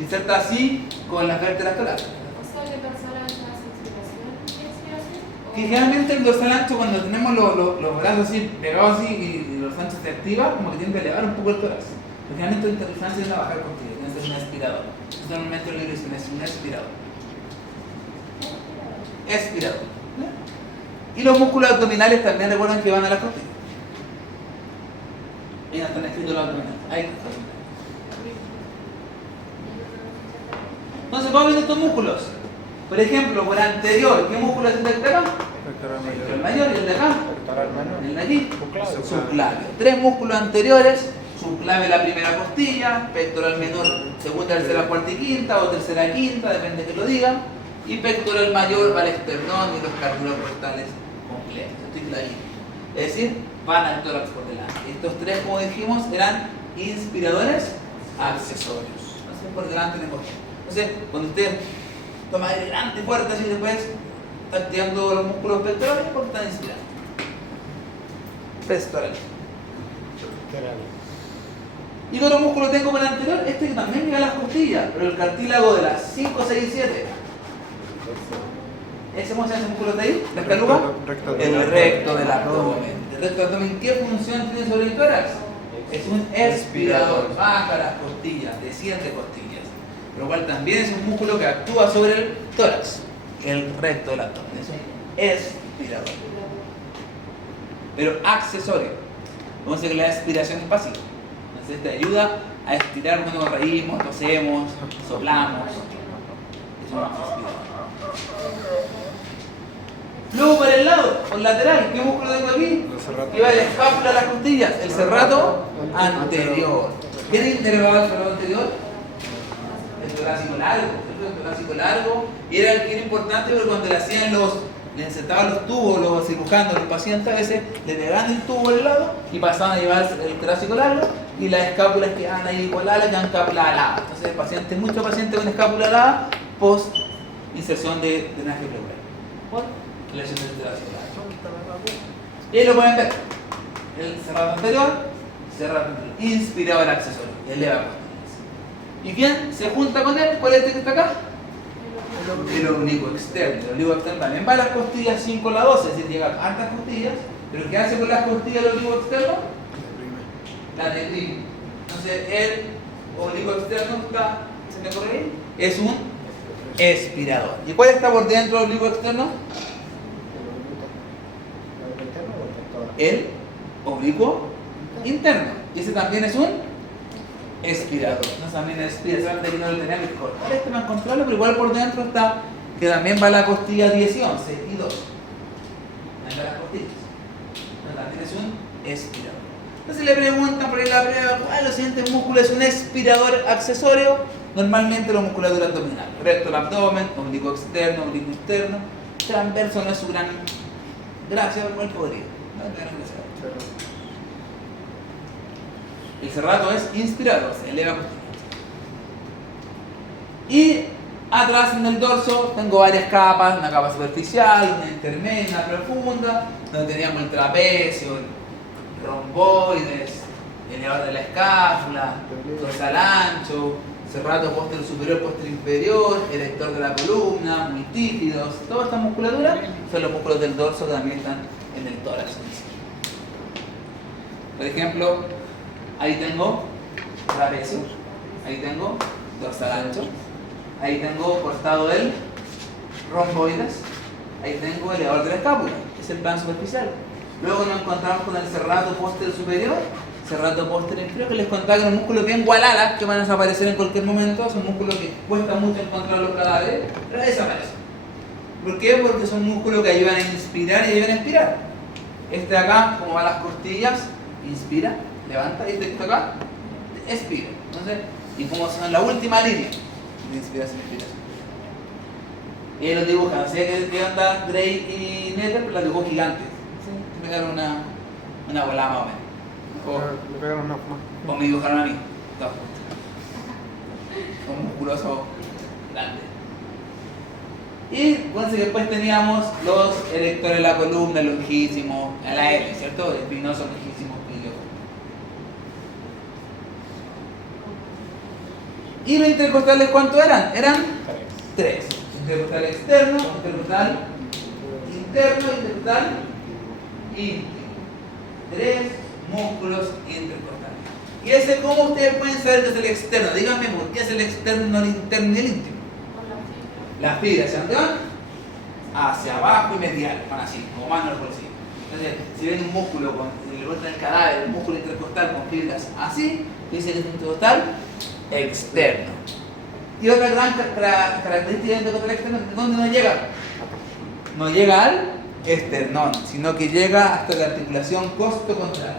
Inserta así con las vértebras torácicas. O sea, que dorsal ancho hace inspiración y expiración. Que generalmente el dorsal ancho, cuando tenemos los brazos así pegados así y los anchos se activa, como que tiende a elevar un poco el tórax. Pero generalmente el dorsal tiende a bajar contigo, tiende a ser un aspirador. Entonces, normalmente el libro es un aspirador. Expirador. Y los músculos abdominales también recuerdan que van a las costillas. Ahí están escritos los abdominales. Ahí están. Entonces, ¿cómo ven estos músculos? Por ejemplo, por anterior, ¿qué músculo es el de acá? El mayor y el de acá. El de aquí. Subclavio. Tres músculos anteriores. Subclavio la primera costilla, pectoral menor, segunda, tercera, cuarta y quinta, o tercera, quinta, depende de que lo digan. Y pectoral mayor va al esternón y los cardiorportales completos. Esto es clavito. Es decir, van al tórax por delante. Estos tres, como dijimos, eran inspiradores accesorios. Entonces, por delante de costilla. Entonces, cuando usted toma aire grande, fuerte, así después está activando los músculos pectorales porque están inspirando. Pectoral. ¿Y qué otro músculo tengo por el anterior? Este que también llega a las costillas, pero el cartílago de las 5, 6 y 7. ¿Ese músculo de ahí? ¿La escaluga? El recto del abdomen. ¿El recto del abdomen qué función tiene sobre el tórax? Es un expirador. Baja las costillas, desciende costillas. Lo cual también es un músculo que actúa sobre el tórax. El recto del abdomen. Es un expirador. Pero accesorio. Vamos a decir que la expiración es pasiva. Entonces te ayuda a estirar cuando nos reímos, tosemos, soplamos. Es un expirador. Luego por el lado, por lateral, ¿qué músculo tengo aquí? Que va de la escápula a las costillas, el serrato anterior. ¿Quién inervaba el serrato anterior? El torácico largo, el torácico largo, y era el que era importante porque cuando le hacían le insertaban los tubos, los cirujanos, los pacientes a veces le pegaban el tubo al lado y pasaban a llevar el torácico largo y las escápulas quedaban ahí igualadas, quedaban escápula alada. Entonces muchos pacientes con escápula alada post inserción de drenaje pleural. ¿Por? Lesión del torácico largo. Y ahí lo pueden ver. El cerrado anterior, inspirador accesorio, eleva costillas. ¿Y quién se junta con él? ¿Cuál es este que está acá? El oblicuo externo. El oblicuo externo también va a las costillas 5 a la 12, es decir, llega a hartas costillas. Pero ¿qué hace con las costillas el oblicuo externo? La deprime. Entonces, el oblicuo externo está, ¿se me corre ahí? Es un expirador. ¿Y cuál está por dentro del oblicuo externo? El oblicuo interno. Y ese también es un expirador. No también expira, solamente que no lo tenemos que cortar este más controlable, pero igual por dentro está, que también va la costilla 10 y 11 y 2. Ahí van las costillas. Pero también es un expirador. Entonces le preguntan por ahí la prueba, ¿cuál los siguientes músculos es un expirador accesorio? Normalmente la musculatura abdominal. Recto del abdomen, oblicuo externo, oblicuo interno. Transverso no es su gran gracia, pero igual podría. No es gran gracia. El serrato es inspirador, se eleva costillas. Y atrás en el dorso tengo varias capas, una capa superficial, una intermedia, una profunda, donde teníamos el trapecio, el romboides, el elevador de la escápula, dorsal ancho, serrato posterior superior, posterior inferior, erector de la columna, multífidos. Toda esta musculatura son los músculos del dorso que también están en el tórax. Por ejemplo, ahí tengo trapecio, ahí tengo dorsal ancho, ahí tengo cortado el romboides, ahí tengo el elevador de la escápula, que es el plano superficial. Luego nos encontramos con el serrato posterior superior, serrato posterior inferior, que les contaba que son músculos bien gualalas que van a desaparecer en cualquier momento, son músculos que cuesta mucho encontrar los cadáveres, pero desaparecen. ¿Por qué? Porque son músculos que ayudan a inspirar y ayudan a expirar. Este de acá, como va a las costillas, inspira, levanta, y este que está acá, expira. Entonces, y como son la última línea de inspiración y expiración. Y ahí los dibujan, así que anda Drake y Netter, pero las dibujó gigantes. ¿Sí? Me pegaron una volada más o menos. Le pegaron una más. O me dibujaron a mí, todos juntos. Con musculoso grande. Y bueno, después teníamos los erectores de la columna, longísimos, a la L, ¿cierto? Espinoso, longísimo, pilio. ¿Y los intercostales cuántos eran? Eran 3. Intercostal externo, intercostal interno, intercostal íntimo. 3 músculos intercostales. ¿Y ese cómo ustedes pueden saber que es el externo? Díganme por qué es el externo, no el interno ni el íntimo. Las fibras, ¿hacia dónde van? Hacia abajo y medial, van así, como mano al bolsillo. Entonces, si ven un músculo con el borde del cadáver, un músculo intercostal con fibras así, dice que es un intercostal externo. Y otra gran característica del intercostal externo, ¿dónde no llega? No llega al esternón, sino que llega hasta la articulación costo-contraria.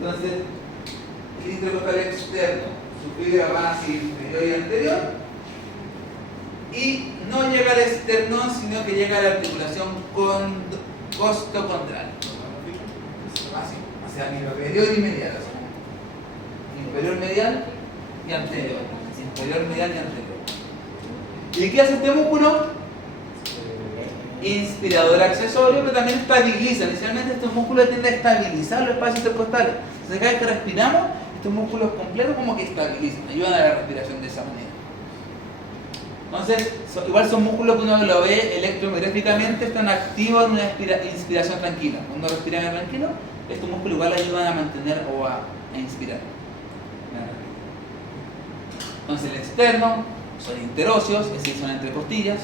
Entonces, el intercostal externo, su fibra va hacia inferior y anterior, y no llega al esternón, sino que llega a la articulación costo-contraria. Así, hacia inferior y medial. Inferior, medial y anterior. Inferior, medial y anterior. ¿Y qué hace este músculo? Inspirador accesorio, pero también estabiliza. Inicialmente estos músculos tienden a estabilizar los espacios intercostales. Entonces cada vez que respiramos, estos músculos completos como que estabilizan, ayudan a la respiración de esa manera. Entonces, igual son músculos que uno lo ve electromiográficamente, están activos en una inspiración tranquila. Cuando uno respira bien tranquilo, estos músculos igual ayudan a mantener o a inspirar. Entonces el externo son interóseos, es decir, son entre costillas,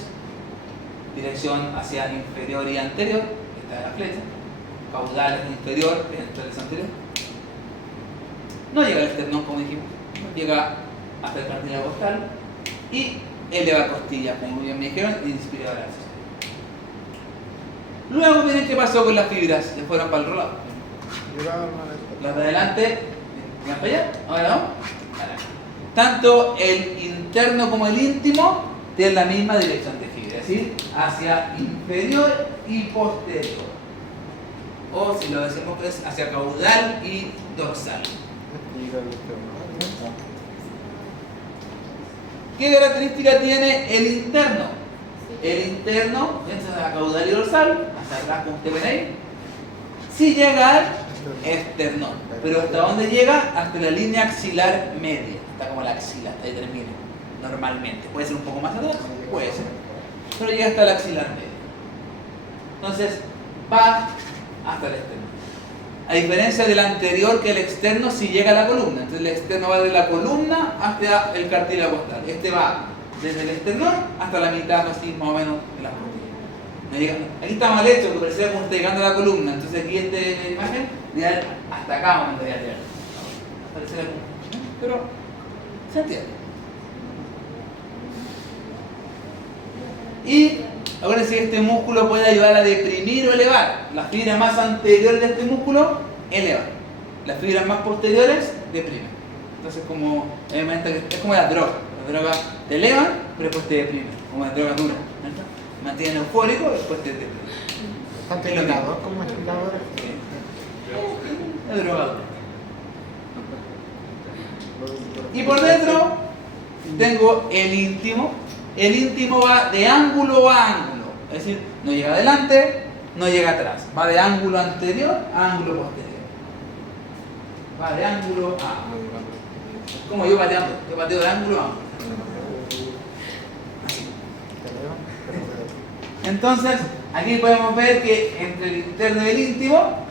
dirección hacia inferior y anterior, esta es la flecha, caudal inferior, entre el anterior. No llega al esternón como dijimos, llega hasta el cartílago costal y eleva costillas, como bien me dijeron, y inspirador accesorio. Luego miren qué pasó con las fibras, se fueron para el otro lado. Las de adelante, ¿van para allá? Ahora vamos. Tanto el interno como el íntimo tienen la misma dirección de fibra, es decir, hacia inferior y posterior. O si lo decimos que es hacia caudal y dorsal. ¿Qué característica tiene el interno? El interno, entra a la caudal y dorsal, hasta atrás como usted ven ahí, sí llega al esternón. Pero ¿hasta dónde llega? Hasta la línea axilar media. Está como la axila, hasta ahí termina. Normalmente. Puede ser un poco más atrás, puede ser. Pero llega hasta la axilar media. Entonces, va hasta el externo. A diferencia del anterior, que el externo sí llega a la columna. Entonces el externo va de la columna hasta el cartílago costal. Este va desde el esternón hasta la mitad, así más o menos, de las costillas. Aquí está mal hecho, porque parecía como está llegando a la columna. Entonces aquí esta imagen, ideal hasta acá más o menos debería llegar. Pero se entiende. Y ahora sí, este músculo puede ayudar a deprimir o elevar. Las fibras más anteriores de este músculo elevan. Las fibras más posteriores deprimen. Entonces es como la droga. Las drogas te elevan, pero después te deprimen. Como la droga dura. Mantienen eufórico, después te deprimen. ¿Tanto indicador como indicador? Es droga dura. Y por dentro tengo el íntimo. El íntimo va de ángulo a ángulo, es decir, no llega adelante, no llega atrás, va de ángulo anterior a ángulo posterior. Va de ángulo a ángulo. Como yo pateo de ángulo a ángulo. Así. Entonces, aquí podemos ver que entre el interno y el íntimo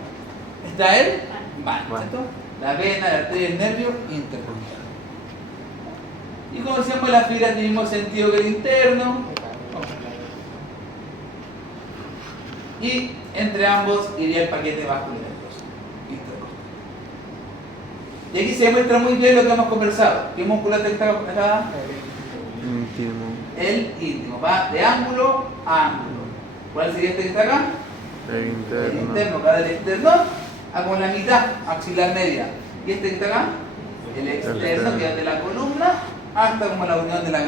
está el vano, ¿cierto? La vena, la arteria y el nervio intercostal. Y como decíamos, las fibras del mismo sentido que el interno. Y entre ambos iría el paquete vascular intercostal. Y aquí se muestra muy bien lo que hemos conversado. ¿Qué músculo está acá? Íntimo. El íntimo. Va de ángulo a ángulo. ¿Cuál sería este que está acá? El interno. El interno. Va del esternón a como la mitad axilar media. ¿Y este que está acá? El externo, que va de la columna hasta como la unión de la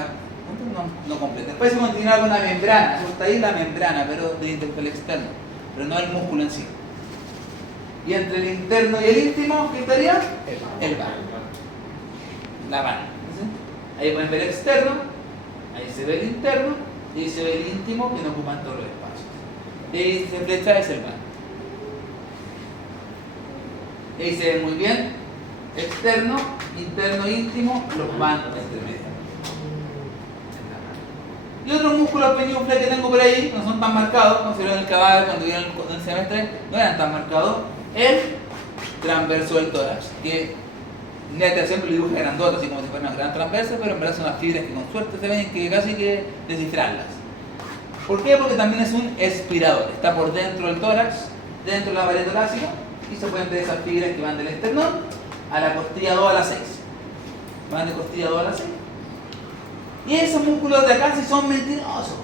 no completa. Después se continúa con la membrana, eso está ahí la membrana, pero del intercostal externo, pero no el músculo en sí. Y entre el interno y el íntimo, ¿qué estaría? El vano. La vana. Ahí pueden ver el externo, ahí se ve el interno, y ahí se ve el íntimo que no ocupan todos los espacios. Y ahí se flecha es el vano. Y ahí se ve muy bien externo, interno, íntimo, los vanos entre medio. Y otros músculos peñufles que tengo por ahí, no son tan marcados, como se vieron en el cadáver cuando vieron el semestre, no eran tan marcados. El transverso del tórax, que neta siempre lo dibuja grandote, así como si fuera una gran transversa, pero en verdad son las fibras que con suerte se ven que casi que descifrarlas. ¿Por qué? Porque también es un espirador, está por dentro del tórax, dentro de la pared torácica, y se pueden ver esas fibras que van del esternón a la costilla 2 a la 6. Van de costilla 2 a la 6. Y esos músculos de acá sí son mentirosos,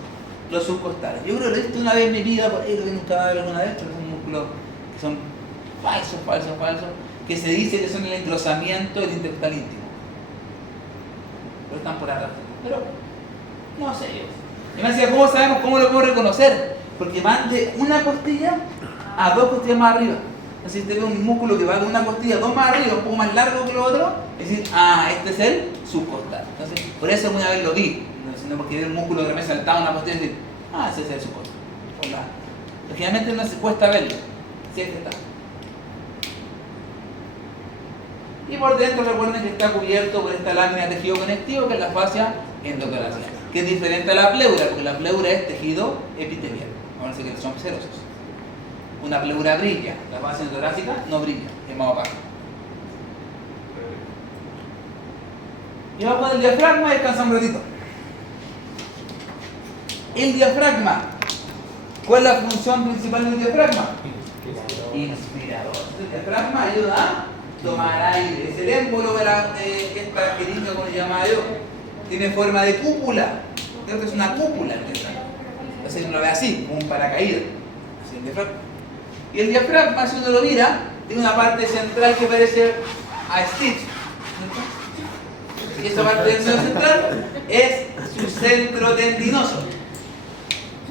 los subcostales. Yo creo que lo he visto una vez en mi vida, por ahí lo vi en un cadáver alguna vez, pero son músculos que son falsos, que se dice que son el engrosamiento del intercostal íntimo. Pero están por atrás. Pero no sé yo. Y me decía, ¿cómo sabemos cómo lo podemos reconocer? Porque van de una costilla a 2 costillas más arriba. Entonces, si te ve un músculo que va de una costilla 2 más arriba, un poco más largo que lo otro, es decir, este es el subcostal. Entonces, por eso una vez lo vi, no porque vi un músculo que me saltaba una costilla y decir, ese es el subcostal. Lógicamente no se cuesta verlo, si es que está. Y por dentro recuerden que está cubierto por esta lámina de tejido conectivo que es la fascia endotorácica, que es diferente a la pleura, porque la pleura es tejido epitelial. Vamos a decir que son serosos. Una pleura brilla, la fascia endotorácica no brilla, es más opaca. Y vamos con el diafragma y descansa un ratito. El diafragma, ¿cuál es la función principal del diafragma? Inspirador. El diafragma ayuda a tomar aire. Es el émbolo de esta jeringa, como le llamaba yo. Tiene forma de cúpula. Creo que es una cúpula el diafragma. Entonces uno lo ve así, como un paracaídas. Así el diafragma. Y el diafragma, si uno lo mira, tiene una parte central que parece a Stitch. Y esta parte del centro central es su centro tendinoso.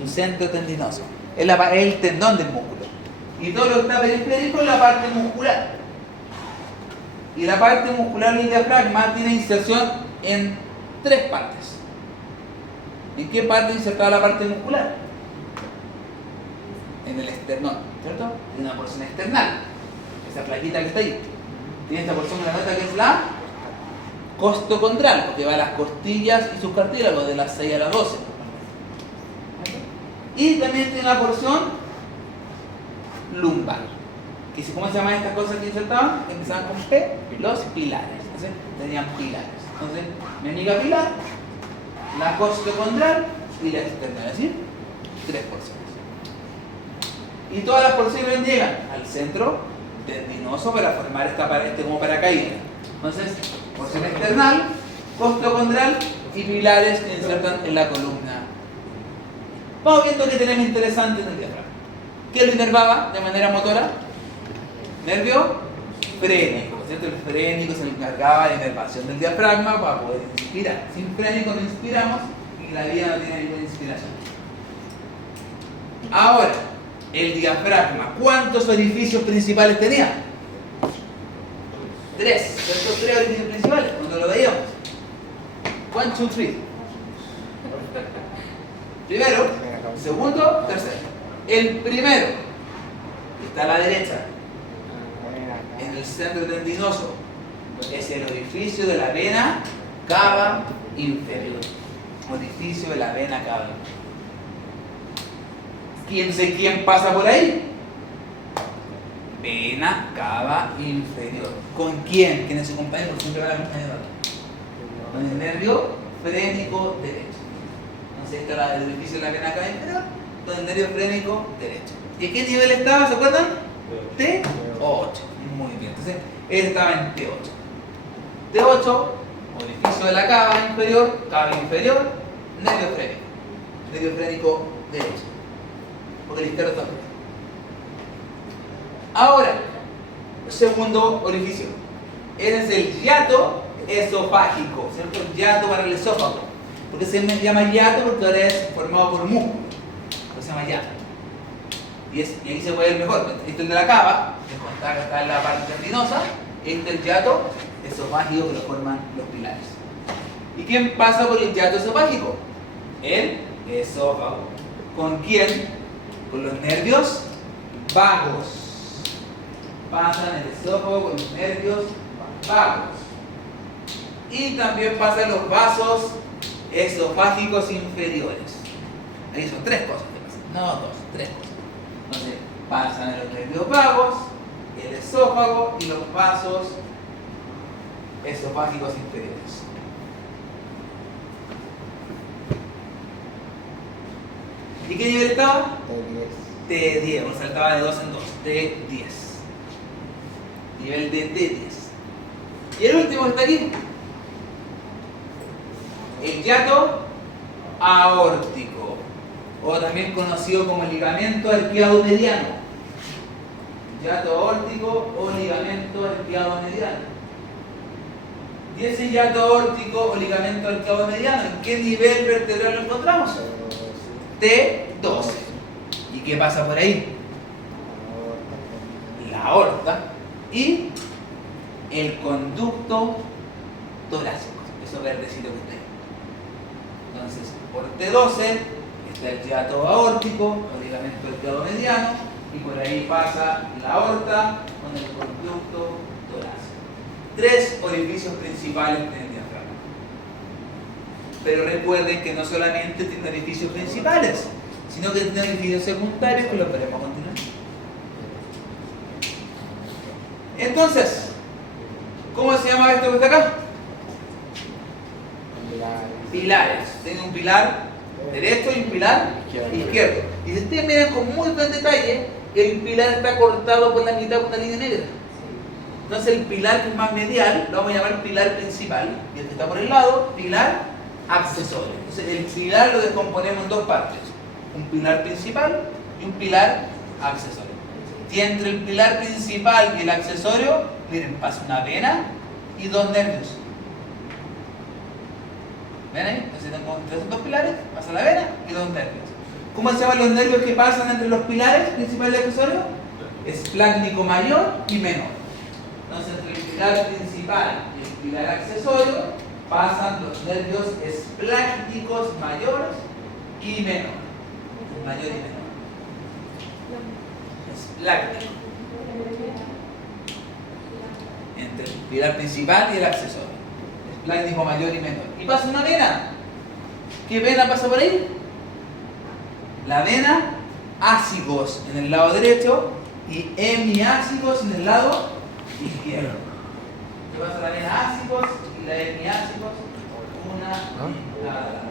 Su centro tendinoso. Es el tendón del músculo. Y todo lo que está periférico es la parte muscular. Y la parte muscular del diafragma tiene inserción en 3 partes. ¿En qué parte insertada la parte muscular? En el esternón, ¿cierto? Tiene una porción external, esa plaquita que está ahí. Tiene esta porción granota que es la costocondral, porque va a las costillas y sus cartílagos de las 6 a las 12. Y también tiene una porción lumbar. Que ¿cómo se llaman estas cosas que insertaban? Que empezaban con P, los pilares. Entonces, tenían pilares. Entonces, meninga pilar, la costocondral y la externa, es decir, 3 porciones. Y todas las porciones llegan al centro tendinoso para formar esta pared como paracaídas. Entonces, porción external, costocondral y pilares que insertan en la columna. Vamos viendo qué tenemos interesante en el diafragma. ¿Qué lo inervaba de manera motora? Nervio frénico, ¿cierto? El frénico se encargaba de la inervación del diafragma para poder inspirar. Sin frénico no inspiramos y la vida no tiene ninguna inspiración. Ahora, el diafragma, ¿cuántos orificios principales tenía? 3, ¿cierto? 3 orificios principales, cuando lo veíamos. 1, 2, 3. Primero, segundo, tercero. El primero, que está a la derecha, en el centro tendinoso, es el orificio de la vena cava inferior. Orificio de la vena cava inferior. ¿Quién pasa por ahí? Vena cava inferior. ¿Con quién? ¿Quién es su compañero? Siempre va a acompañar. Con el nervio frénico derecho. Entonces este es el orificio de la vena cava inferior, con el nervio frénico derecho. ¿Y en qué nivel estaba? ¿Se acuerdan? T8. Muy bien. Entonces él estaba en T8. T8, orificio de la cava inferior, nervio frénico. Nervio frénico derecho. Porque el izquierdo está afuera. Ahora, segundo orificio. Ese es el hiato esofágico, ¿cierto? El hiato para el esófago. ¿Por qué se llama hiato? Porque ahora es formado por músculo. Por eso se llama hiato. Y aquí se puede ver mejor. Este es el de la cava, que está en la parte tendinosa. Este es el hiato esofágico que lo forman los pilares. ¿Y quién pasa por el hiato esofágico? El esófago. ¿Con quién? Con los nervios vagos. Pasan el esófago con los nervios vagos. Y también pasan los vasos esofágicos inferiores. Ahí son tres cosas que pasan, no dos, tres cosas. Entonces pasan los nervios vagos, el esófago y los vasos esofágicos inferiores. ¿Y qué nivel estaba? T10, o saltaba de 2 en 2, T10. Nivel de T10. Y el último que está aquí, el hiato aórtico, o también conocido como ligamento arqueado mediano. Hiato aórtico o ligamento arqueado mediano. Y ese hiato aórtico o ligamento arqueado mediano, ¿en qué nivel vertebral lo encontramos? T12. ¿Y qué pasa por ahí? La aorta y el conducto torácico, eso verdecito que está ahí. Entonces, por T12 está el hiato aórtico o ligamento arqueado mediano y por ahí pasa la aorta con el conducto torácico. Tres orificios principales en el diafragma. Pero recuerden que no solamente tiene orificios principales, sino que tiene orificios secundarios que los veremos a continuación. Entonces, ¿cómo se llama esto que está acá? Pilares. Tiene un pilar derecho y un pilar izquierdo. Y si ustedes miran con muy buen detalle, el pilar está cortado por la mitad con una línea negra. Entonces el pilar que es más medial lo vamos a llamar pilar principal, y el que está por el lado, pilar accesorio. Entonces el pilar lo descomponemos en dos partes, un pilar principal y un pilar accesorio. Y entre el pilar principal y el accesorio, miren, pasa una vena y dos nervios. ¿Ven ahí? Entonces tengo entre esos dos pilares, pasa la vena y dos nervios. ¿Cómo se llaman los nervios que pasan entre los pilares principal y accesorio? Esplácnico mayor y menor. Entonces entre el pilar principal y el pilar accesorio pasan los nervios esplácnicos mayores y menores. Mayor y menor. Esplácnico. Entre el pilar principal y el accesorio. Esplácnico mayor y menor. Y pasa una vena. ¿Qué vena pasa por ahí? La vena ácigos en el lado derecho y hemiácigos en el lado izquierdo. ¿Qué pasa? La vena ácigos y la hemiácigos, una y la otra.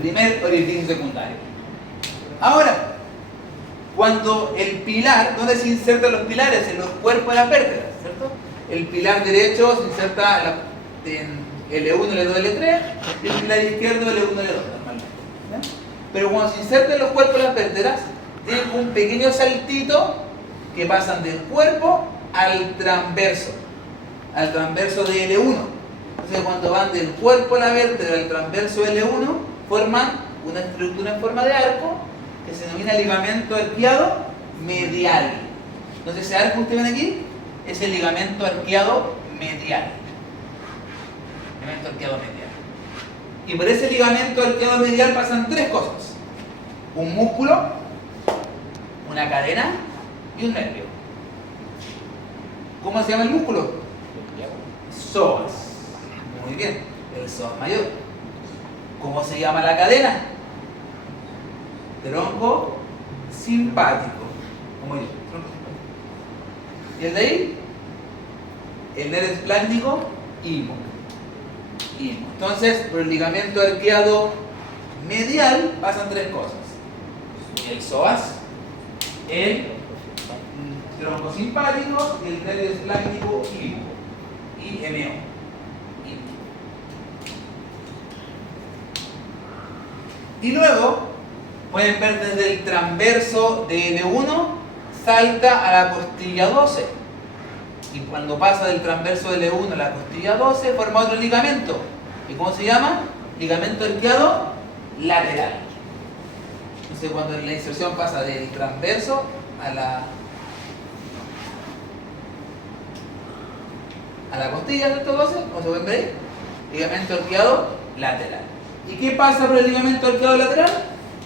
Primer orificio secundario. Ahora, cuando el pilar, ¿dónde se insertan los pilares? En los cuerpos de las vértebras, ¿cierto? El pilar derecho se inserta en L1, L2, L3 y el pilar izquierdo L1, L2 normalmente. ¿Sí? Pero cuando se inserta en los cuerpos de las vértebras, tienen un pequeño saltito que pasan del cuerpo al transverso de L1. Entonces cuando van del cuerpo de la vértebra al transverso de L1, forman una estructura en forma de arco que se denomina ligamento arqueado medial. Entonces ese arco que ustedes ven aquí es el ligamento arqueado medial. Ligamento arqueado medial. Y por ese ligamento arqueado medial pasan tres cosas: un músculo, una cadena y un nervio. ¿Cómo se llama el músculo? Psoas. Muy bien, el psoas mayor. ¿Cómo se llama la cadena? Tronco simpático. Como yo, tronco simpático. ¿Y el de ahí? El nervio esplácnico, imo. Entonces, por el ligamento arqueado medial pasan tres cosas: el psoas, el tronco simpático y el nervio esplácnico, imo. Y MO. Y luego pueden ver desde el transverso de L1 salta a la costilla 12. Y cuando pasa del transverso de L1 a la costilla 12 forma otro ligamento. ¿Y cómo se llama? Ligamento arqueado lateral. Entonces cuando la inserción pasa del transverso a la costilla de estos 12, como se pueden ver ahí, ligamento arqueado lateral. ¿Y qué pasa por el ligamento arqueado lateral?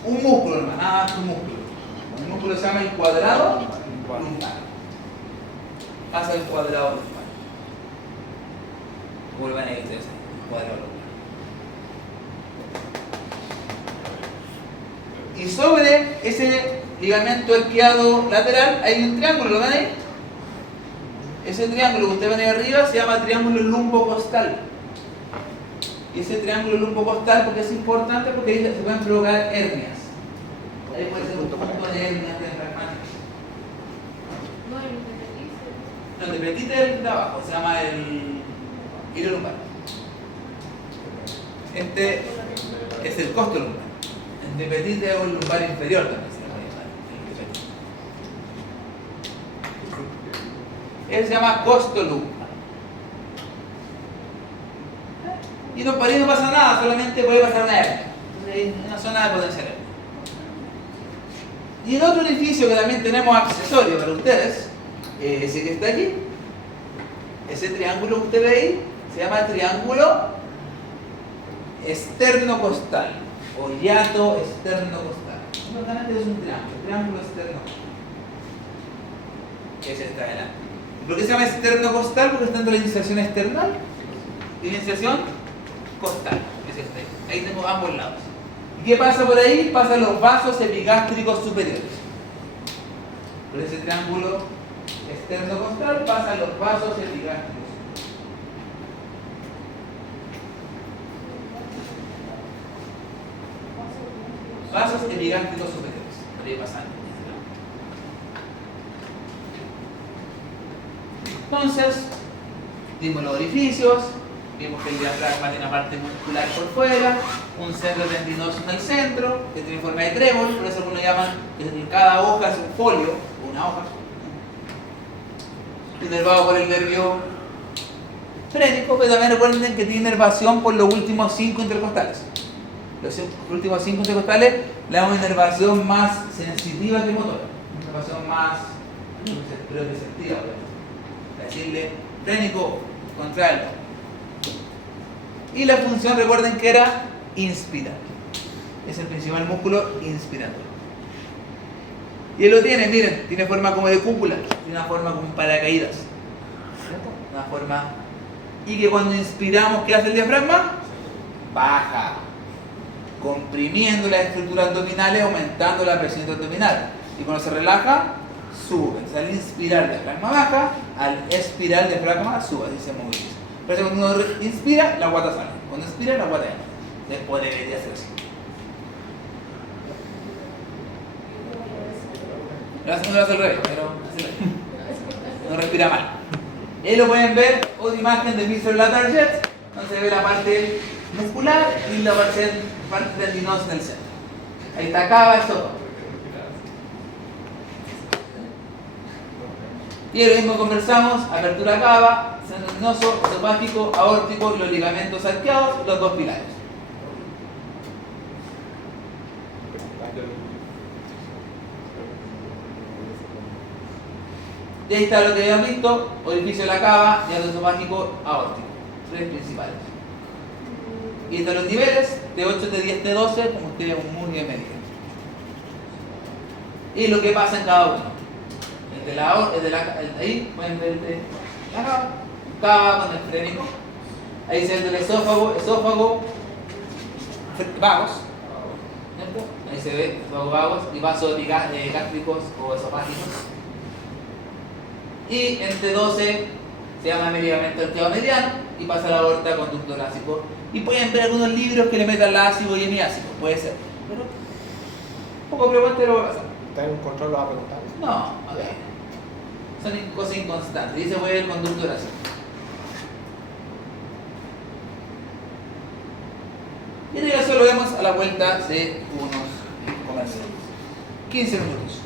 Un músculo, hermano, nada más que un músculo. El músculo se llama el cuadrado lumbar. Pasa el cuadrado lumbar. Vuelvan a ir ustedes, el cuadrado lumbar. Y sobre ese ligamento arqueado lateral hay un triángulo, ¿lo ven ahí? Ese triángulo que ustedes ven ahí arriba se llama triángulo lumbocostal. Y ese triángulo lumbocostal, porque es importante, porque ahí se pueden provocar hernias. Ahí puede ser un punto de hernias diafragmáticas. No, el independentista. No, el dependite del de abajo se llama el hilo lumbar. Este es el costo lumbar. El dependite es el lumbar inferior también se llama el dependite. Él se llama costo lumbar. Y no, por ahí no pasa nada, solamente puede pasar una hernia. Entonces hay una zona de potencial hernia. Y el otro orificio que también tenemos accesorio para ustedes, ese que está aquí, ese triángulo que usted ve ahí, se llama triángulo esternocostal o hiato esternocostal. Importante es un triángulo esternocostal. Ese está adelante. ¿Por qué se llama esternocostal? Porque está entre la iniciación external y la iniciación costal. Ese está ahí. Ahí tengo ambos lados. ¿Y qué pasa por ahí? Pasan los vasos epigástricos superiores. Por ese triángulo esternocostal pasan los vasos epigástricos. Vasos epigástricos superiores. Por ahí pasan. Entonces, dimos los orificios, vimos que el diafragma tiene una parte muscular por fuera, un centro tendinoso en el centro, que tiene forma de trébol, por eso algunos llaman que cada hoja es un folio, una hoja. Inervado por el nervio frénico, pero también recuerden que tiene inervación por los últimos 5 intercostales. Los últimos 5 intercostales le damos una inervación más sensitiva que motora, una inervación más receptiva, para decirle frénico, contraerlo. Y la función, recuerden que era inspirar. Es el principal músculo inspirador. Y él lo tiene, miren, tiene forma como de cúpula, tiene una forma como un paracaídas. Una forma. Y que cuando inspiramos, ¿qué hace el diafragma? Baja, comprimiendo las estructuras abdominales, aumentando la presión abdominal. Y cuando se relaja, sube. O sea, al inspirar el diafragma baja, al expirar el diafragma sube, así se moviliza. Por eso cuando uno inspira, la guata sale. Cuando expira, la guata entra. Después debería ser así. La segunda es al revés, pero no respira mal. Ahí lo pueden ver, otra imagen de Mr. Latarjet, donde se ve la parte muscular y la parte tendinosa en el centro. Ahí está cava, eso. Y lo mismo conversamos, apertura cava, centro tendinoso, esofágico, aórtico, los ligamentos arqueados, los dos pilares. Y ahí está lo que habían visto, orificio de la cava, hiato esofágico, aórtico. 3 principales. Y están los niveles, T8, T10, T12, como ustedes muy bien me dijeron. Y lo que pasa en cada uno. El de ahí, pueden ver el de la cava con el frénico. Ahí se ve el del esófago, vagos. ¿Cierto? Ahí se ve esófago vagos y vasos gástricos o esofágicos. Y en T12 se llama ligamento arqueado mediano y pasa a la aorta conducto lásico. Y pueden ver algunos libros que le metan lásico y hemiásico, puede ser. Pero poco frecuente lo va a pasar. ¿Está en control? ¿Lo va a preguntar? No, ok. Son cosas inconstantes. Y se puede ver el conducto lásico. Y en eso lo vemos a la vuelta de unos comerciales. 15 minutos.